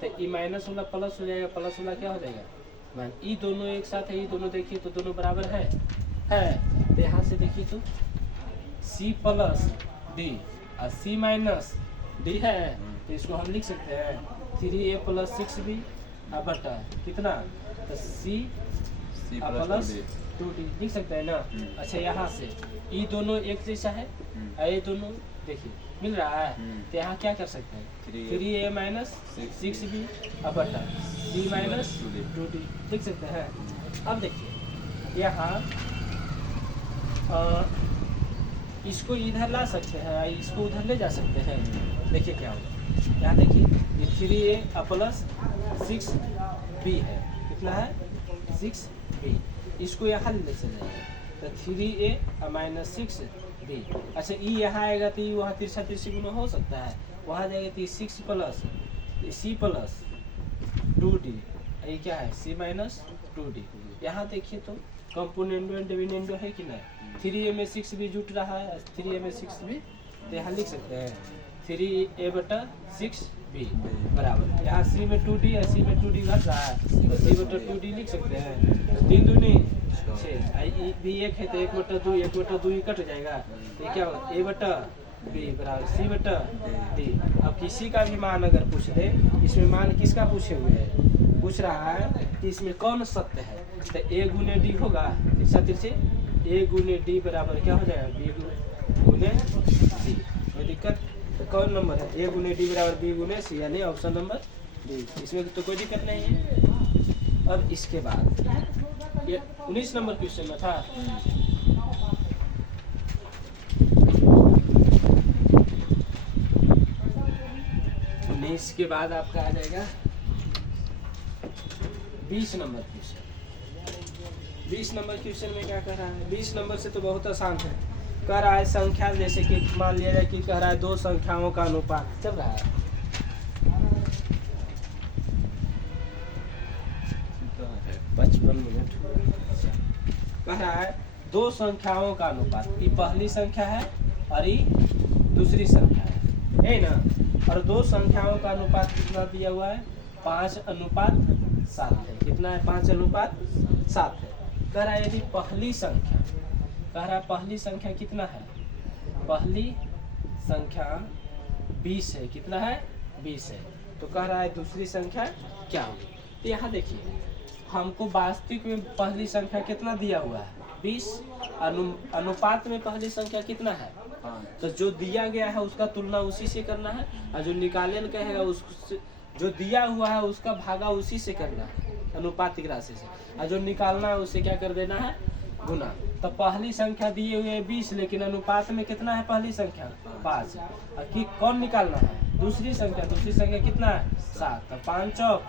तो ई माइनस वाला प्लस हो जाएगा, प्लस वाला क्या हो जाएगा मान, ई दोनों एक साथ है, ये दोनों देखिए तो दोनों बराबर है। तो यहाँ से देखिए तो c प्लस d और c माइनस d है, तो इसको हम लिख सकते हैं 3a प्लस 6b बटा कितना तो c प्लस 2d लिख सकते हैं ना। अच्छा यहाँ से ये दोनों एक जैसा है और ये दोनों देखिए मिल रहा है, तो यहाँ क्या कर सकते हैं 3a माइनस 6b बटा c माइनस 2d लिख सकते हैं। अब देखिए यहाँ इसको इधर ला सकते हैं, इसको उधर ले जा सकते हैं। देखिए क्या होगा, यहाँ देखिए ये 3a प्लस 6b है, कितना है 6b, इसको यहाँ ले चलेगा तो 3a माइनस 6b। अच्छा ई यहाँ आएगा तो वहाँ तिरछा तिरछी गुना हो सकता है, वहाँ जाएगा तो 6 प्लस c प्लस 2d, ये क्या है c माइनस 2d। यहाँ देखिए तो कंपोनेंडो एंड डिविडेंडो है कि नहीं, 3a में 6b जुट रहा है, 3a में 6b, तो यहाँ लिख सकते हैं 3a बटा 6b बराबर, यहाँ c में 2d है, c में 2d घट रहा है तो c बटा 2d लिख सकते हैं। 3 दूनी 6 भी एक है तो 1 बटा 2 1 बटा 2 कट जाएगा, तो क्या होगा a बटा बी बराबर सी बटा डी। अब किसी का भी मान अगर पूछ दे, इसमें मान किसका पूछे हुए है, पूछ रहा है कि इसमें कौन सत्य है, तो ए गुने डी होगा, सत्य से ए गुने डी बराबर क्या हो जाएगा, बी गुने सी। कोई दिक्कत, तो कौन नंबर है, ए गुने डी बराबर बी गुने सी, यानी ऑप्शन नंबर डी। इसमें तो कोई दिक्कत नहीं है। अब इसके बाद ये 19 नंबर क्वेश्चन में था। इसके बाद आपका आ जाएगा 20 नंबर क्वेश्चन। 20 नंबर क्वेश्चन में क्या कह रहा है, 20 नंबर से तो बहुत आसान है। कह रहा है संख्या, जैसे कि मान लिया जाए कि कह रहा है दो संख्याओं का अनुपात चल रहा है। 55 मिनट कह रहा है दो संख्याओं का अनुपात, ये पहली संख्या है और ये दूसरी संख्या है ना। और दो संख्याओं का अनुपात कितना दिया हुआ है, 5:7 है। कितना है, 5:7 है। कह रहा है यदि पहली संख्या, कह रहा है पहली संख्या कितना है, पहली संख्या 20 है। कितना है, 20 है। तो कह रहा है दूसरी संख्या क्या होगी। तो यहाँ देखिए, हमको वास्तविक में पहली संख्या कितना दिया हुआ है, 20। अनुपात में पहली संख्या कितना है, तो जो दिया गया है उसका तुलना उसी से करना है, और जो निकाले कहेगा उससे, जो दिया हुआ है उसका भागा उसी से करना है, अनुपातिक राशि से, और जो निकालना है उससे क्या कर देना है, गुना। तो पहली संख्या दिए हुए 20, लेकिन अनुपात में कितना है पहली संख्या, 5। और कि कौन निकालना है, दूसरी संख्या। दूसरी संख्या कितना है, 7। तो 5 चौक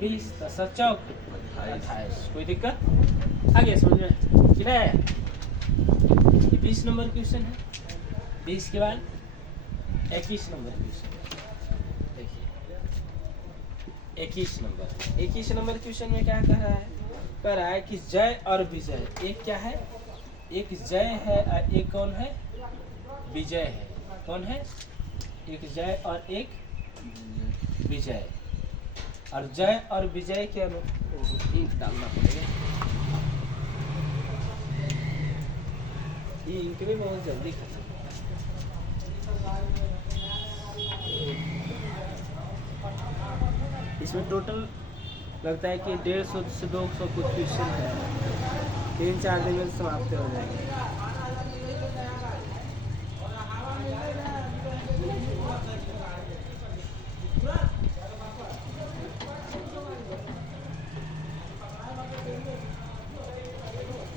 20, तो 7 चौक 28। कोई दिक्कत, आगे समझ में कि नहीं। ये 20 नंबर क्वेश्चन है। 20 के बाद 21 नंबर क्वेश्चन देखिए। 21 नंबर क्वेश्चन में क्या कह रहा है कि जय और विजय, एक क्या है, एक जय है और एक कौन है, विजय है। कौन है, एक जय और एक विजय। और जय और विजय के इंक डालना पड़ेगा, ये इंक भी बहुत जल्दी खत्म। इसमें टोटल लगता है कि 150 से 200 कुछ क्वेश्चन है, 3-4 दिन में समाप्त हो जाएंगे।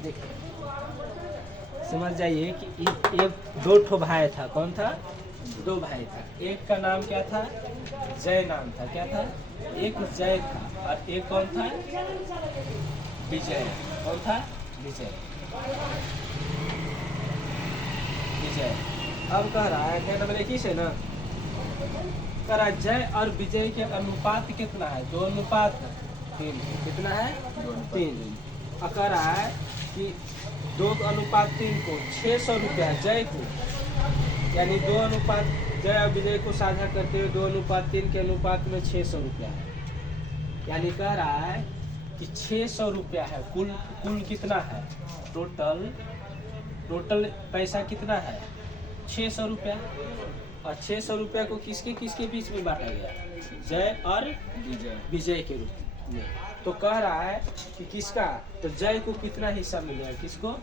देखिए समझ जाइए कि एक 2 ठो भाई था। कौन था, 2 भाई था। एक का नाम क्या था, जय नाम था। क्या था, एक जय था और एक कौन था, विजय। कौन था, विजय। अब कह रहा है क्या नंबर 21 है ना, कह रहा है जय और विजय के अनुपात कितना है, 2:3। कितना है, 3। और कह रहा है कि 2:3 को 600 रुपया जय को, यानी 2 अनुपात जय और विजय को साझा करते हुए 2:3 के अनुपात में 600 रुपया है। यानी कह रहा है कि 600 रुपया है। कुल कितना है, टोटल पैसा कितना है, 600 रुपया। और 600 रुपया को किसके किसके बीच में बांटा गया, जय और विजय के रूप में। तो कह रहा है कि किसका, तो जय को कितना हिस्सा मिलेगा, किसको,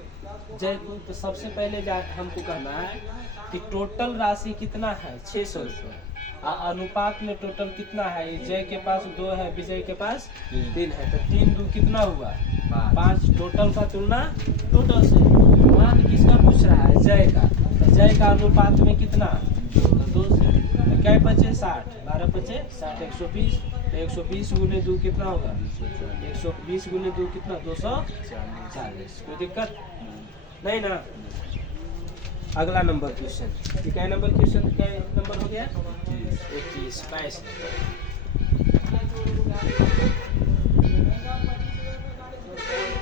जय को। तो सबसे पहले हमको कहना है कि टोटल राशि कितना है, 600 रुपया। अनुपात में टोटल कितना है, जय के पास 2 है, विजय के पास 3 है। तो 3 2 कितना हुआ, 5। टोटल का तुलना टोटल से। मान किसका पूछ रहा है, जय का। तो जय का अनुपात में कितना, 2 से। तो क्या बचे, 60। 12 बचे 60, 120। तो 120 गुने 2 कितना होगा, 120 गुने 2 कितना, 240। कोई दिक्कत नहीं ना। अगला नंबर क्वेश्चन, क्या नंबर क्वेश्चन, क्या नंबर हो गया, 21, 22।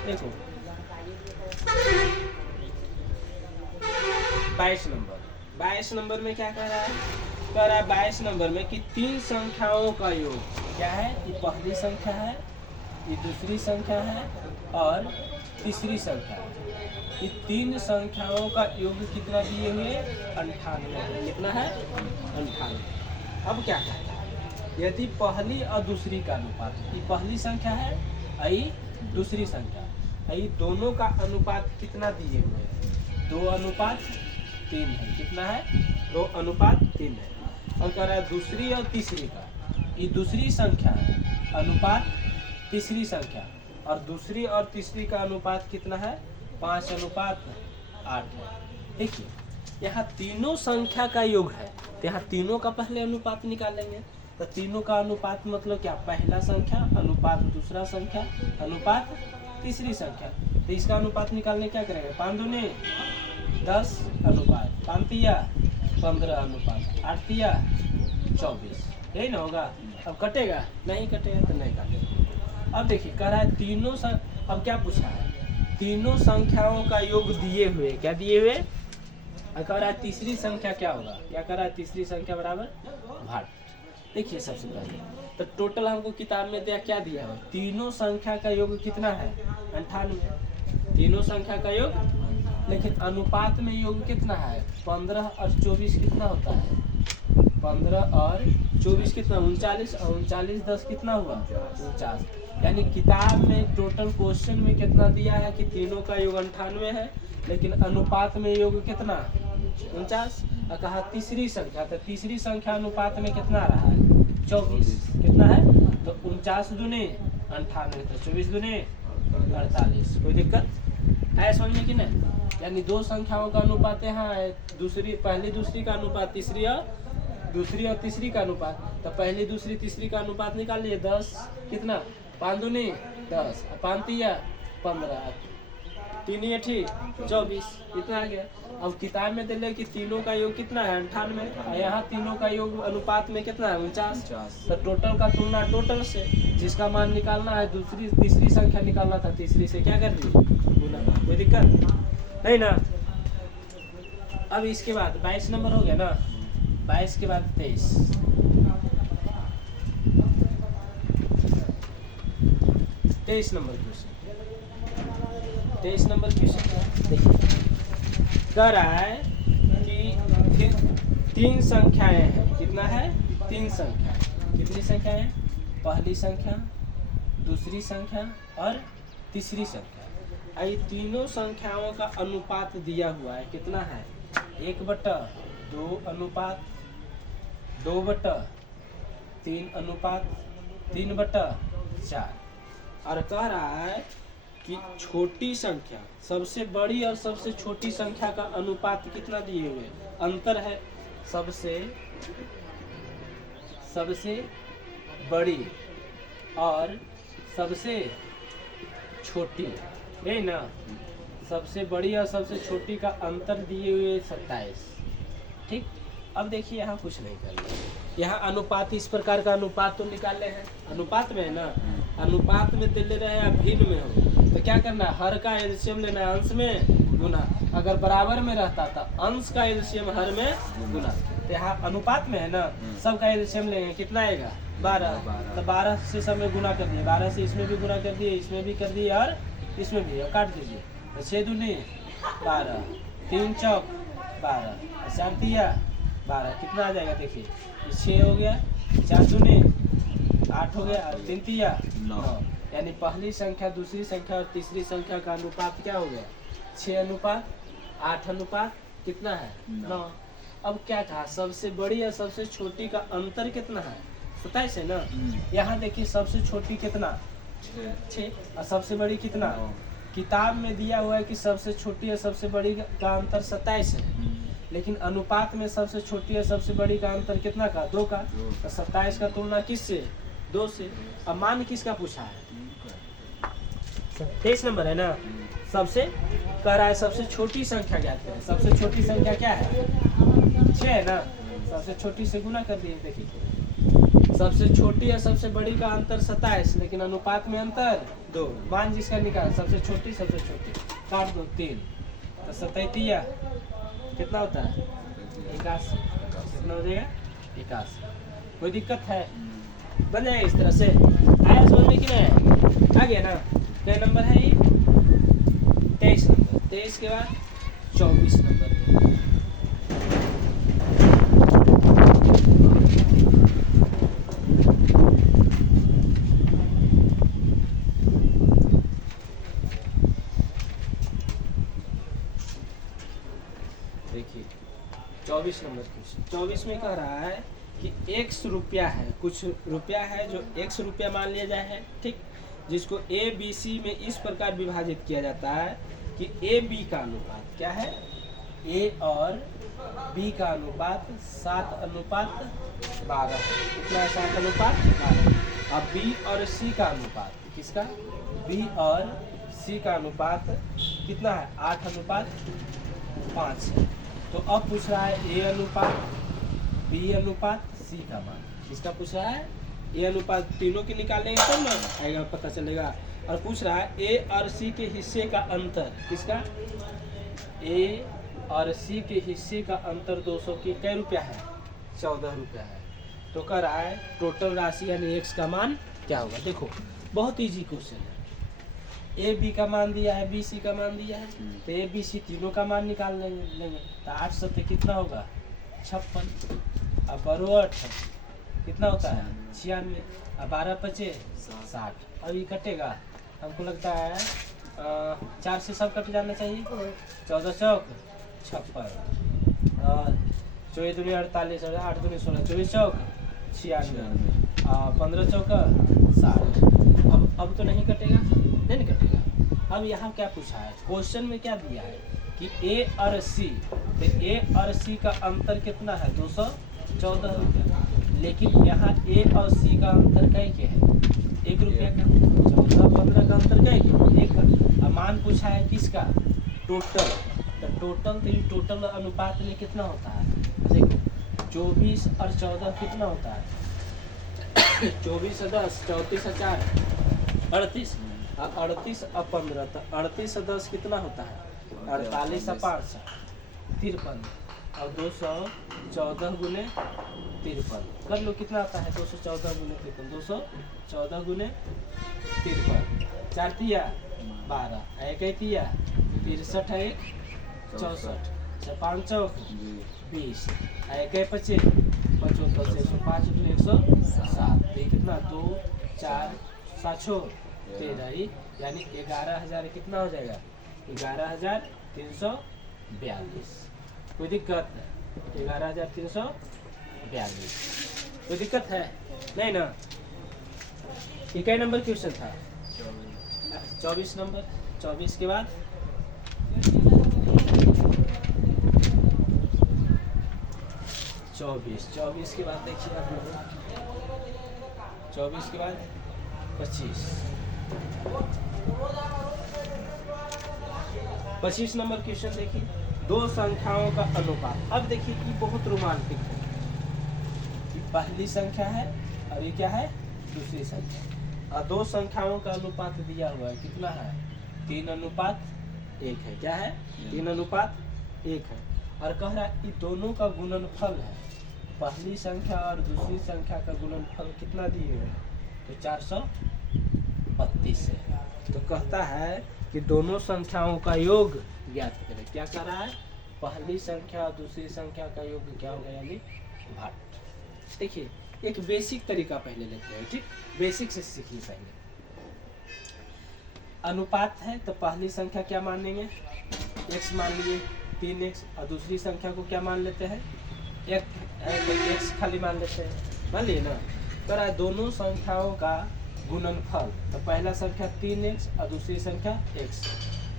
देखो 22 नंबर में क्या कह रहा है, कह रहा है 22 नंबर में कि 3 संख्याओं का योग क्या है, ये पहली संख्या है, ये दूसरी संख्या है और तीसरी संख्या है। ये तीन संख्याओं का योग कितना दिए हुए? 98। कितना है? 98। अब क्या कहता है? यदि पहली और दूसरी का अनुपात, ये पहली संख्या है और ये दूसरी संख्या, ये दोनों का अनुपात कितना दिए हुए हैं? 2:3 है। कितना है? 2:3 है। और कह रहा है दूसरी और तीसरी का, ये दूसरी संख्या है अनुपात तीसरी संख्या, और दूसरी और तीसरी का अनुपात कितना है? 5:8 है। देखिए यहाँ तीनों संख्या का योग है, तो यहाँ तीनों का पहले अनुपात निकालेंगे। तो तीनों का अनुपात मतलब क्या? पहला संख्या अनुपात दूसरा संख्या अनुपात तीसरी संख्या। तो इसका अनुपात निकालने क्या करेंगे? 5×2 = 10 अनुपात 5×3 = 15 अनुपात 8×3 = 24। यही ना होगा? अब कटेगा? नहीं कटेगा तो नहीं काटेगा। अब देखिए कह रहा है तीनों अब क्या पूछा है? तीनों संख्याओं का योग दिए हुए, क्या दिए हुए? कह रहा है तीसरी संख्या क्या होगा? क्या कह रहा है? तीसरी संख्या बराबर भाट। देखिए सबसे पहले तो टोटल हमको किताब में दिया, क्या दिया है? तीनों संख्या का योग कितना है? 98। तीनों संख्या का योग, लेकिन अनुपात में योग कितना है? 15 और 24 कितना होता है? 15 और 24 कितना? 39, और 39 10 कितना हुआ? 49। यानी किताब में टोटल क्वेश्चन में कितना दिया है कि तीनों का योग 98 है, लेकिन अनुपात में योग कितना? 49। और कहा तीसरी संख्या, तो तीसरी संख्या अनुपात में कितना रहा है? 24। कितना है? तो 49×2 = 98, तो 24×2 = 48। कोई दिक्कत है समझ में कि नहीं? यानी दो संख्याओं का अनुपात यहाँ है, पहली दूसरी का अनुपात, दूसरी और तीसरी का अनुपात। तो पहली दूसरी तीसरी का अनुपात निकाल लिए 10। कितना? 5×2 = 10, 5×3 = 15, 3×8 = 24। इतना आ गया। अब किताब में दिले कि तीनों का योग कितना है? 98, और यहाँ तीनों का योग अनुपात में कितना है? 49। तो टोटल का तुलना टोटल से, जिसका मान निकालना है तीसरी संख्या निकालना था, तीसरी से क्या कर दिए? गुना। कोई दिक्कत नहीं ना? अब इसके बाद 22 नंबर हो गया ना? 22 के बाद 23। 23 नंबर क्वेश्चन। 23 नंबर क्वेश्चन देखिए कह रहा है कि तीन संख्याएं हैं। कितना है? 3 संख्याएं। कितनी संख्याएं? पहली संख्या, दूसरी संख्या और तीसरी संख्या। ये तीनों संख्याओं का अनुपात दिया हुआ है। कितना है? 1/2 अनुपात 2/3 अनुपात 3/4। और कह रहा है कि छोटी संख्या, सबसे बड़ी और सबसे छोटी संख्या का अनुपात कितना दिए हुए? अंतर है सबसे बड़ी और सबसे छोटी, यही ना? सबसे बड़ी और सबसे छोटी का अंतर दिए हुए 27। ठीक। अब देखिए यहाँ कुछ नहीं करना, यहाँ अनुपात इस प्रकार का अनुपात तो निकाले हैं। अनुपात में है ना? अनुपात में दे ले रहे हैं या भिन्न में हो, तो क्या करना है? हर का एलसीएम लेना है, अंश में गुना। अगर बराबर में रहता था अंश का एलसीएम हर में गुना। तो यहाँ अनुपात में है ना? सब का एलसीएम लेंगे, कितना आएगा? 12। तो 12 से सब में गुना कर दिए, 12 से इसमें भी गुना कर दिए, इसमें भी कर दिए और इसमें भी, और काट दीजिए। तो 6×2 = 12, 3×4 = 12, 4×3 = 12। कितना आ जाएगा? देखिए 6 हो गया, 4×2 = 8 हो गया, और 3×3 = 9। यानी पहली संख्या, दूसरी संख्या और तीसरी संख्या का अनुपात क्या हो गया? 6:8 कितना है? 9। अब क्या कहा? सबसे बड़ी और सबसे छोटी का अंतर कितना है? 27 है ना? यहाँ देखिए सबसे छोटी कितना? 6, और सबसे बड़ी कितना? किताब में दिया हुआ है कि सबसे छोटी और सबसे बड़ी का अंतर 27 है, लेकिन अनुपात में सबसे छोटी और सबसे बड़ी का अंतर कितना का? 2 का। तो 27 का तुलना किससे? 2 से। अब मान किसका पूछा है? 23 नंबर है ना? सबसे कह रहा है सबसे छोटी संख्या ज्ञात करें। सबसे छोटी संख्या क्या है? 6 है ना? सबसे छोटी से गुना कर दिए। देखिए सबसे छोटी और सबसे बड़ी का अंतर 27, लेकिन अनुपात में अंतर 2। मान जिसका निकाल, सबसे छोटी काट दो 3, तो 37 कितना होता है? 81। कितना हो जाएगा? 81। कोई दिक्कत है? बन जाएगा इस तरह से। आया समझ में कि नहीं? आ गया ना? क्या नंबर है ये? 23 नंबर, 23 के बाद 24 नंबर पे। देखिए 24 नंबर क्वेश्चन, 24 में कह रहा है कि x रुपया है, कुछ रुपया है जो x रुपया मान लिया जाए है, ठीक, जिसको a b c में इस प्रकार विभाजित किया जाता है कि a b का अनुपात क्या है, a और b का अनुपात 7:12 कितना है, 7:12। अब b और c का अनुपात, किसका, b और c का अनुपात कितना है, 8:5 है। तो अब पूछ रहा है a अनुपात b अनुपात c का मान, किसका पूछ रहा है, a अनुपात, तीनों के निकालेंगे तब ना आएगा, पता चलेगा। और पूछ रहा है a और c के हिस्से का अंतर, किसका, a और c के हिस्से का अंतर 200 के कै रुपया है, 14 रुपया है। तो कह रहा है टोटल राशि यानी x का मान क्या होगा। देखो बहुत इजी क्वेश्चन है, ए बी का मान दिया है, बी सी का मान दिया है, तो ए बी सी तीनों का मान निकाल लेंगे। तो 8 सत्य कितना होगा, 56। अब बरोबर कितना होता है, 96। अब 12 पचे 60। अब ये कटेगा, हमको लगता है 4 से सब कट जाना चाहिए, 14 चौक 56 और 24 दूनी 48, 8 दूनी 16, 24 चौक 96 और 15 चौक 60। अब तो नहीं कटेगा, नहीं कटेगा। अब यहाँ क्या पूछा है, क्वेश्चन में क्या दिया है कि a और c, तो a और c का अंतर कितना है, 214 रुपया। लेकिन यहाँ a और c का अंतर कै के है, 1 रुपया का, 14-15 का अंतर कै के, 1 का। अब मान पूछा है किसका, टोटल। तो टोटल, तो ये टोटल अनुपात में कितना होता है, देखो 24 और 14 कितना होता है, 24 और 10, 34 और 4 38, 38 और 15, तो 38 और 10 कितना होता है, 48 और 5 53, और 214 गुने 53 कर लो, कितना आता है, 214 गुने 53, 214 गुने 53, 4 तिया 12, 1 तिया 63, 1 64, 5 चौक 20, 1 पचे 75, 105 107, कितना 2 4 7 13, यानी 11,000 कितना हो जाएगा, 11,342। कोई दिक्कत, 11,342, कोई दिक्कत है नहीं ना। ये कै नंबर क्वेश्चन था, 24 नंबर। 24 के बाद 24 के बाद देखिए आप लोग, 24 के बाद 25 नंबर क्वेश्चन देखिए, दो संख्याओं का अनुपात। अब देखिए ये बहुत रोमांटिक है, कि पहली संख्या है और ये क्या है, दूसरी संख्या, और दो संख्याओं का अनुपात दिया हुआ है, कितना है, 3:1 है, क्या है, 3:1 है। और कह रहा है ये दोनों का गुणनफल है, पहली संख्या और दूसरी संख्या का गुणनफल कितना दिए हुए, तो 432 है। तो कहता है कि दोनों संख्याओं का योग ज्ञात करें। क्या कर रहा है, पहली संख्या और दूसरी संख्या का योग क्या होगा, यानी भाट। देखिए एक बेसिक तरीका पहले लेते हैं, ठीक, बेसिक से सीखिए पहले। अनुपात है तो पहली संख्या क्या मान लेंगे, x मान लिए 3x, और दूसरी संख्या को क्या मान लेते हैं, एक तो x खाली मान लेते हैं, मान लिए ना। तो रहा है दोनों संख्याओं का गुणनफल, तो पहला संख्या 3x और दूसरी संख्या x,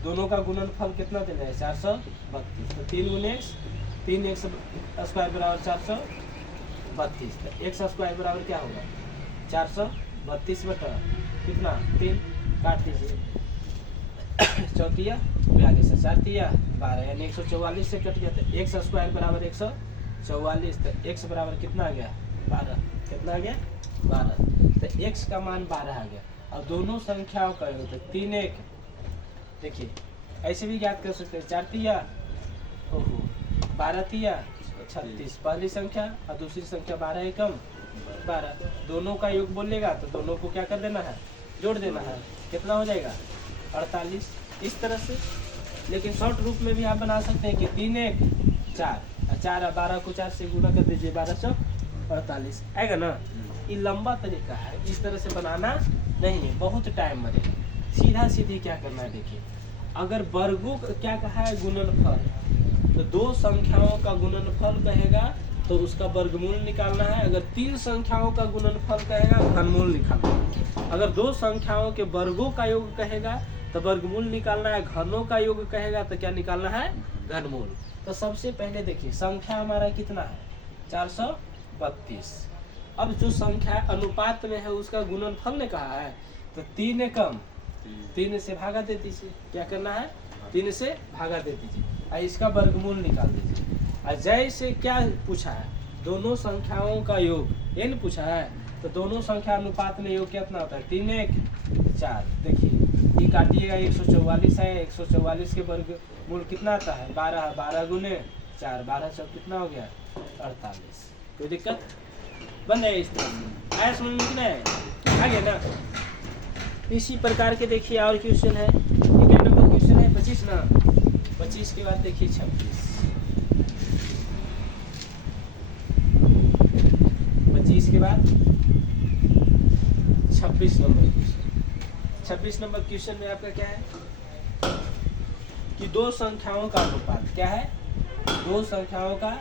दोनों का गुणनफल कितना देना है, 432। तो 3 गुने x, 3x स्क्वायर बराबर 432, तो x स्क्वायर बराबर क्या होगा, 432 बटा कितना 3, काट दीजिए, 4 42 4 12, यानी 144 से कट गया। तो x स्क्वायर बराबर 144, तो x बराबर कितना आ गया, 12, कितना आ गया, 12। तो x का मान 12 आ गया। और दोनों संख्याओं का योग, तो 3 1, देखिए ऐसे भी ज्ञात कर सकते हैं, 4 12 36, पहली संख्या और दूसरी संख्या 12 एकम 12, दोनों का योग बोलेगा तो दोनों को क्या कर देना है, जोड़ देना है, कितना हो जाएगा 48। इस तरह से लेकिन शॉर्ट रूप में भी आप बना सकते हैं कि 3 1 4 और 4 और 12 को 4 से गुणा कर दीजिए, 12 चौक 48 आएगा ना। ये लंबा तरीका है, इस तरह से बनाना नहीं है, बहुत टाइम लगेगा। सीधा सीधी क्या करना है देखिए, अगर वर्गों क्या कहा है गुणनफल, तो दो संख्याओं का गुणनफल कहेगा तो उसका वर्गमूल निकालना है। अगर तीन संख्याओं का गुणनफल कहेगा घनमूल निकालना है। अगर दो संख्याओं के वर्गों का योग कहेगा तो वर्गमूल निकालना है। घनों का योग कहेगा तो क्या निकालना है, घनमूल। तो सबसे पहले देखिए संख्या हमारा कितना है 432। अब जो संख्या अनुपात में है उसका गुणनफल ने कहा है तो 3 एकम 3 से भागा दे दीजिए। क्या करना है, 3 से भागा दे दीजिए और इसका वर्गमूल निकाल दीजिए। और जैसे क्या पूछा है, दोनों संख्याओं का योग n पूछा है तो दोनों संख्या अनुपात में योग कितना होता है 3 1 4। देखिए ये काटिएगा 144 है, 144 के वर्गमूल कितना आता है 12, 12 गुने 4, 12 चौक कितना हो गया 48। कोई दिक्कत बन जाएगा इस तरह से, आया समझ में कि नहीं, आ गया ना। इसी प्रकार के देखिए और क्वेश्चन है, एक नंबर क्वेश्चन है 25 ना, 25 के बाद देखिए 26, 25 के बाद 26 नंबर क्वेश्चन। 26 नंबर क्वेश्चन में आपका क्या है कि दो संख्याओं का अनुपात क्या है, दो संख्याओं का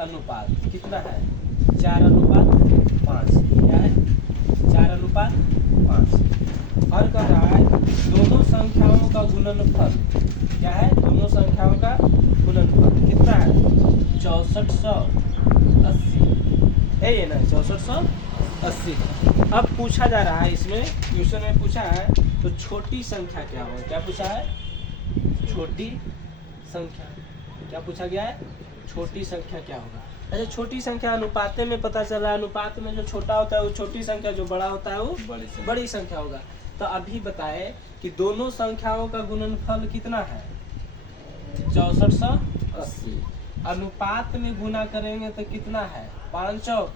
अनुपात कितना है 4:5। क्या है 4:5। और कह रहा है दोनों संख्याओं का गुणनफल क्या है, दोनों संख्याओं का गुणनफल कितना है 6480 है ये ना, 6480। अब पूछा जा रहा है इसमें क्वेश्चन में पूछा है तो छोटी संख्या क्या होगा, क्या पूछा है छोटी संख्या, क्या पूछा गया है छोटी संख्या क्या होगा। अच्छा छोटी संख्या अनुपात में पता चला, अनुपात में जो छोटा होता है वो छोटी संख्या, जो बड़ा होता है वो बड़ी संख्या होगा। तो अभी बताए कि दोनों संख्याओं का गुणनफल कितना है 6480। अनुपात में गुना करेंगे तो कितना है 5 चौक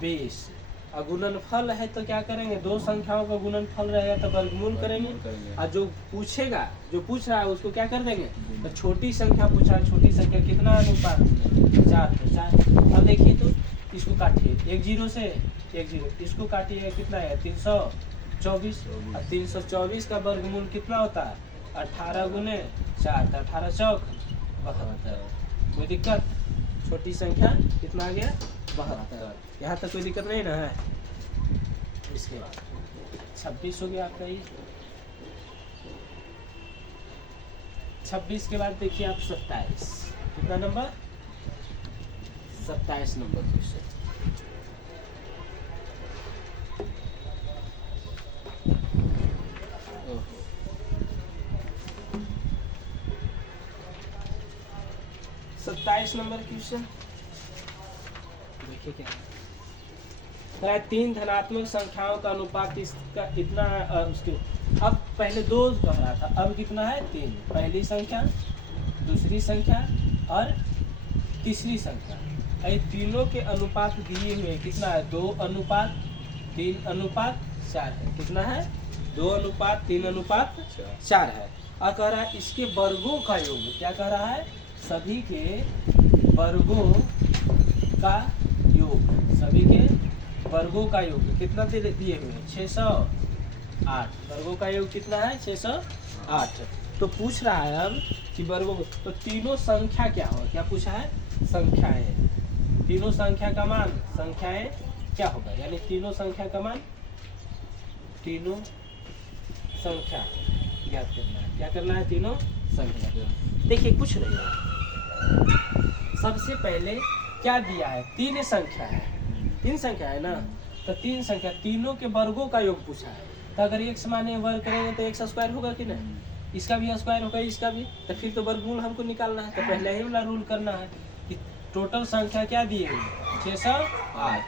20। और गुणनफल है तो क्या करेंगे, दो संख्याओं का गुणनफल रहेगा तो वर्गमूल करेंगे। और जो पूछेगा, जो पूछ रहा है उसको क्या कर देंगे, तो छोटी संख्या पूछा, छोटी संख्या कितना अनुपात 4 तो 4। अब देखिए तो इसको काटिए 1 0 से 1 0, इसको काटिए कितना है 324। और 324 का वर्गमूल कितना होता है 18 गुने 4 तो 18 चौक 72। कोई दिक्कत, छोटी संख्या कितना आ गया 72। यहाँ तक कोई दिक्कत नहीं ना है। इसके बाद 26 हो गया आपका ये। 26 के बाद देखिए आप 27, कितना नंबर 27 नंबर क्वेश्चन। सत्ताईस नंबर क्वेश्चन देखिए क्या है, 3 धनात्मक संख्याओं का अनुपात इसका इतना उसके। अब पहले 2 कह रहा था, अब कितना है 3। पहली संख्या, दूसरी संख्या और तीसरी संख्या, ये तीनों के अनुपात दिए हुए कितना है 2:3:4 है। कितना है 2:3:4 है। और कह रहा है इसके वर्गों का योग, क्या कह रहा है सभी के वर्गों का योग, सभी के वर्गों का योग कितना दिए हुए 608। वर्गों का योग कितना है 608। तो पूछ रहा है अब कि वर्गों, तो तीनों संख्या क्या होगा, क्या पूछा है संख्याएं, तीनों संख्या का मान संख्याएं क्या होगा, यानी तीनों संख्या का मान, तीनों संख्या ज्ञात करना है। क्या करना है तीनों संख्या। देखिए कुछ नहीं है, सबसे पहले क्या दिया है 3 संख्या है, 3 संख्या है ना, तो 3 संख्या तीनों के वर्गों का योग पूछा है। तो अगर एक समान वर्ग करेंगे तो x स्क्वायर होगा कि नहीं, इसका भी स्क्वायर होगा, इसका भी, तो फिर तो वर्गमूल हमको निकालना है। तो पहले ही वाला रूल करना है कि टोटल संख्या क्या दिए हुए 608।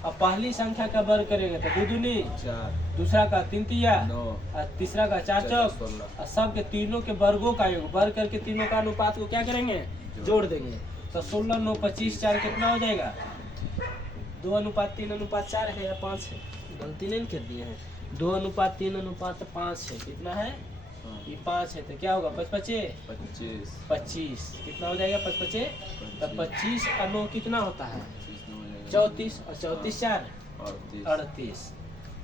अब पहली संख्या का वर्ग करेंगे तो 2 दूनी 4, दूसरा का 3 तिया 9, और तीसरा का 4 चौक, और सब के तीनों के वर्गों का योग वर्ग करके तीनों का अनुपात को क्या करेंगे जोड़ देंगे। तो 16 9 25 4 कितना हो जाएगा 2:3:4 है या 5 है, गलती नहीं कर दिए हैं, 2:3:5 है। कितना है हाँ। ये 5 है तो क्या होगा 5 पचे 25 25 कितना हो जाएगा 5 पचे तब 25 और 9 कितना होता है 34 और 34 4 38।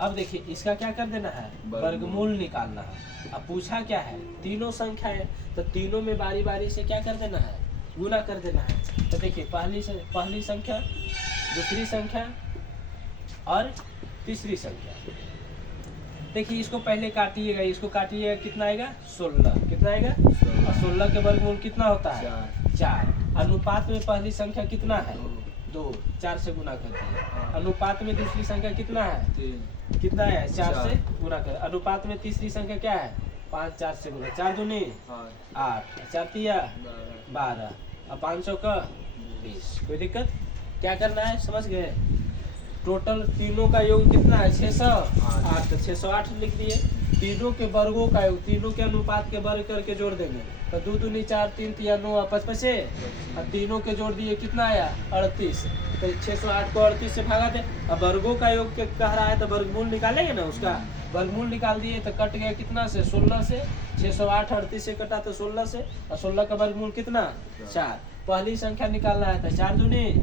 अब देखिए इसका क्या कर देना है वर्गमूल निकालना है। अब पूछा क्या है तीनों संख्या है तो तीनों में बारी बारी से क्या कर देना है गुना कर देना है। तो देखिए पहली संख्या दूसरी संख्या और तीसरी संख्या। देखिए इसको पहले काटिएगा इसको काटिएगा कितना आएगा 16 कितना आएगा और 16 के वर्गमूल कितना होता है 4। अनुपात में पहली संख्या कितना है 2 4 से गुना कर दिए। अनुपात में दूसरी संख्या कितना है कितना है 4 से गुना कर। अनुपात में तीसरी संख्या क्या है 5 4 से गुना 4 दूनी 8 4 तिया 12 और 500 का 20। कोई दिक्कत क्या करना है समझ गए। टोटल तीनों का योग कितना है 608 तो 608 लिख दिए। तीनों के वर्गों का योग तीनों के अनुपात के वर्ग करके जोड़ देंगे तो 2 दूनी 4 3 तिया 9 और 5 पचे और तीनों के जोड़ दिए कितना आया 38। तो 608 को 38 से भागा दे। अब वर्गों का योग के कह रहा है तो वर्गमूल निकालेंगे ना उसका वर्गमूल निकाल दिए तो कट गया कितना से 16 से 608 38 से कटा तो 16 से और 16 का वर्गमूल कितना 4। पहली संख्या निकालना है तो 4 दूनी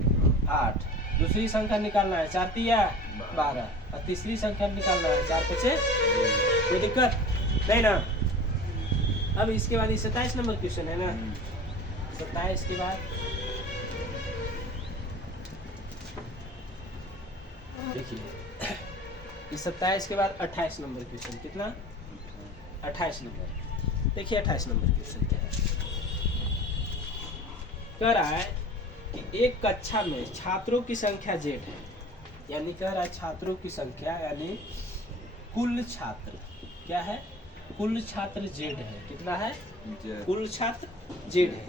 8 दूसरी संख्या निकालना है 4 तिया 12 और तीसरी संख्या निकालना है 4 पचे। कोई दिक्कत नहीं ना। अब इसके बाद 27 नंबर क्वेश्चन है ना 27 के बाद देखिए इस 27 के बाद 28 नंबर क्वेश्चन कितना 28 नंबर। देखिए 28 नंबर क्वेश्चन क्या है कह रहा है कि एक कक्षा में छात्रों की संख्या z है यानी कह रहा है छात्रों की संख्या यानी कुल छात्र क्या है कुल छात्र z है कितना है कुल छात्र z है।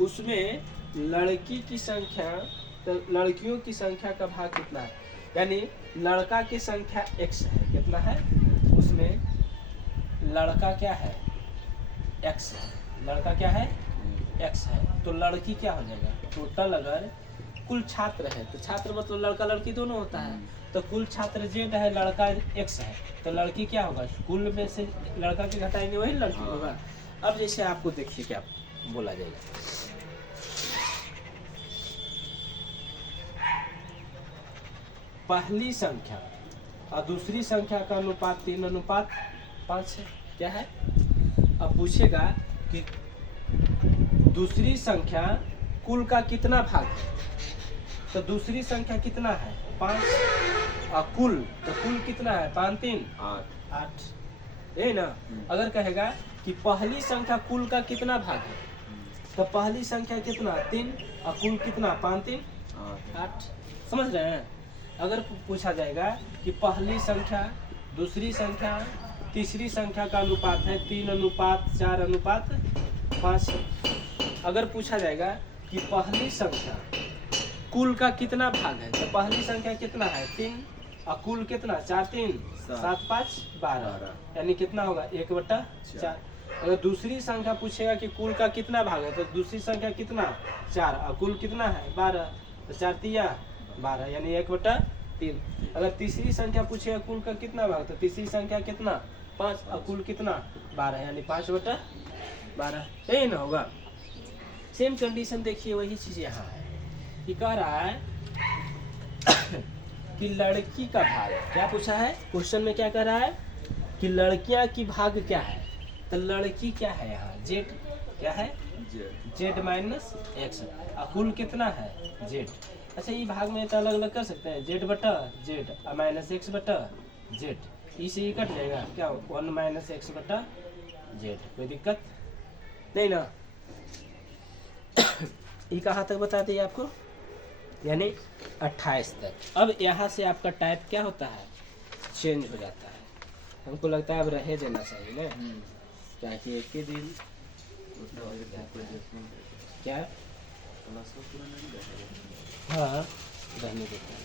उसमें लड़की की संख्या तो लड़कियों की संख्या का भाग कितना है यानी लड़का की संख्या x है कितना है उसमें लड़का क्या है x है लड़का क्या है x है तो लड़की क्या हो जाएगा टोटल अगर कुल छात्र है तो छात्र मतलब लड़का लड़की दोनों होता है तो कुल छात्र z है लड़का x है तो लड़की क्या होगा कुल में से लड़का के घटाएंगे वही लड़की होगा। अब जैसे आपको देखिए क्या बोला जाएगा पहली संख्या और दूसरी संख्या का अनुपात 3:5 है क्या है। अब पूछेगा कि दूसरी संख्या कुल का कितना भाग है तो दूसरी संख्या कितना है 5 और कुल तो कुल कितना है 5 3 8 ये ना। अगर कहेगा कि पहली संख्या कुल का कितना भाग है तो पहली संख्या कितना 3 और कुल कितना 5 3 8 समझ रहे हैं। अगर पूछा जाएगा कि पहली संख्या दूसरी संख्या तीसरी संख्या का अनुपात है 3:4:5। अगर पूछा जाएगा कि पहली संख्या कुल का कितना भाग है तो पहली संख्या कितना है 3 और कुल कितना 4 3 7 5 12 यानी कितना होगा 1/4। अगर दूसरी संख्या पूछेगा कि कुल का कितना भाग है तो दूसरी संख्या कितना 4 और कुल कितना है 12 तो 4 तिया 12 यानी 1/3। अगर तीसरी संख्या पूछेगा कुल का कितना भाग तो तीसरी संख्या कितना 5 और कुल कितना 12 यानी 5/12 यही ना होगा। सेम कंडीशन देखिए वही चीज यहाँ है कि कह रहा है कि लड़की का भाग क्या पूछा है क्वेश्चन में क्या कह रहा है कि लड़कियां की भाग क्या है तो लड़की क्या है यहाँ z क्या है z माइनस x और कुल कितना है z। अच्छा ये भाग में तो अलग अलग कर सकते हैं z बटा z और माइनस x बटा z इसे ही कट जाएगा क्या 1 माइनस x बटा z। कोई दिक्कत नहीं ना। ये कहाँ तक बता दिए आपको यानी 28 तक। अब यहाँ से आपका टाइप क्या होता है चेंज हो जाता है। हमको लगता है अब रहे देना चाहिए ना क्या कि एक ही दिन क्या हाँ रहने देता है।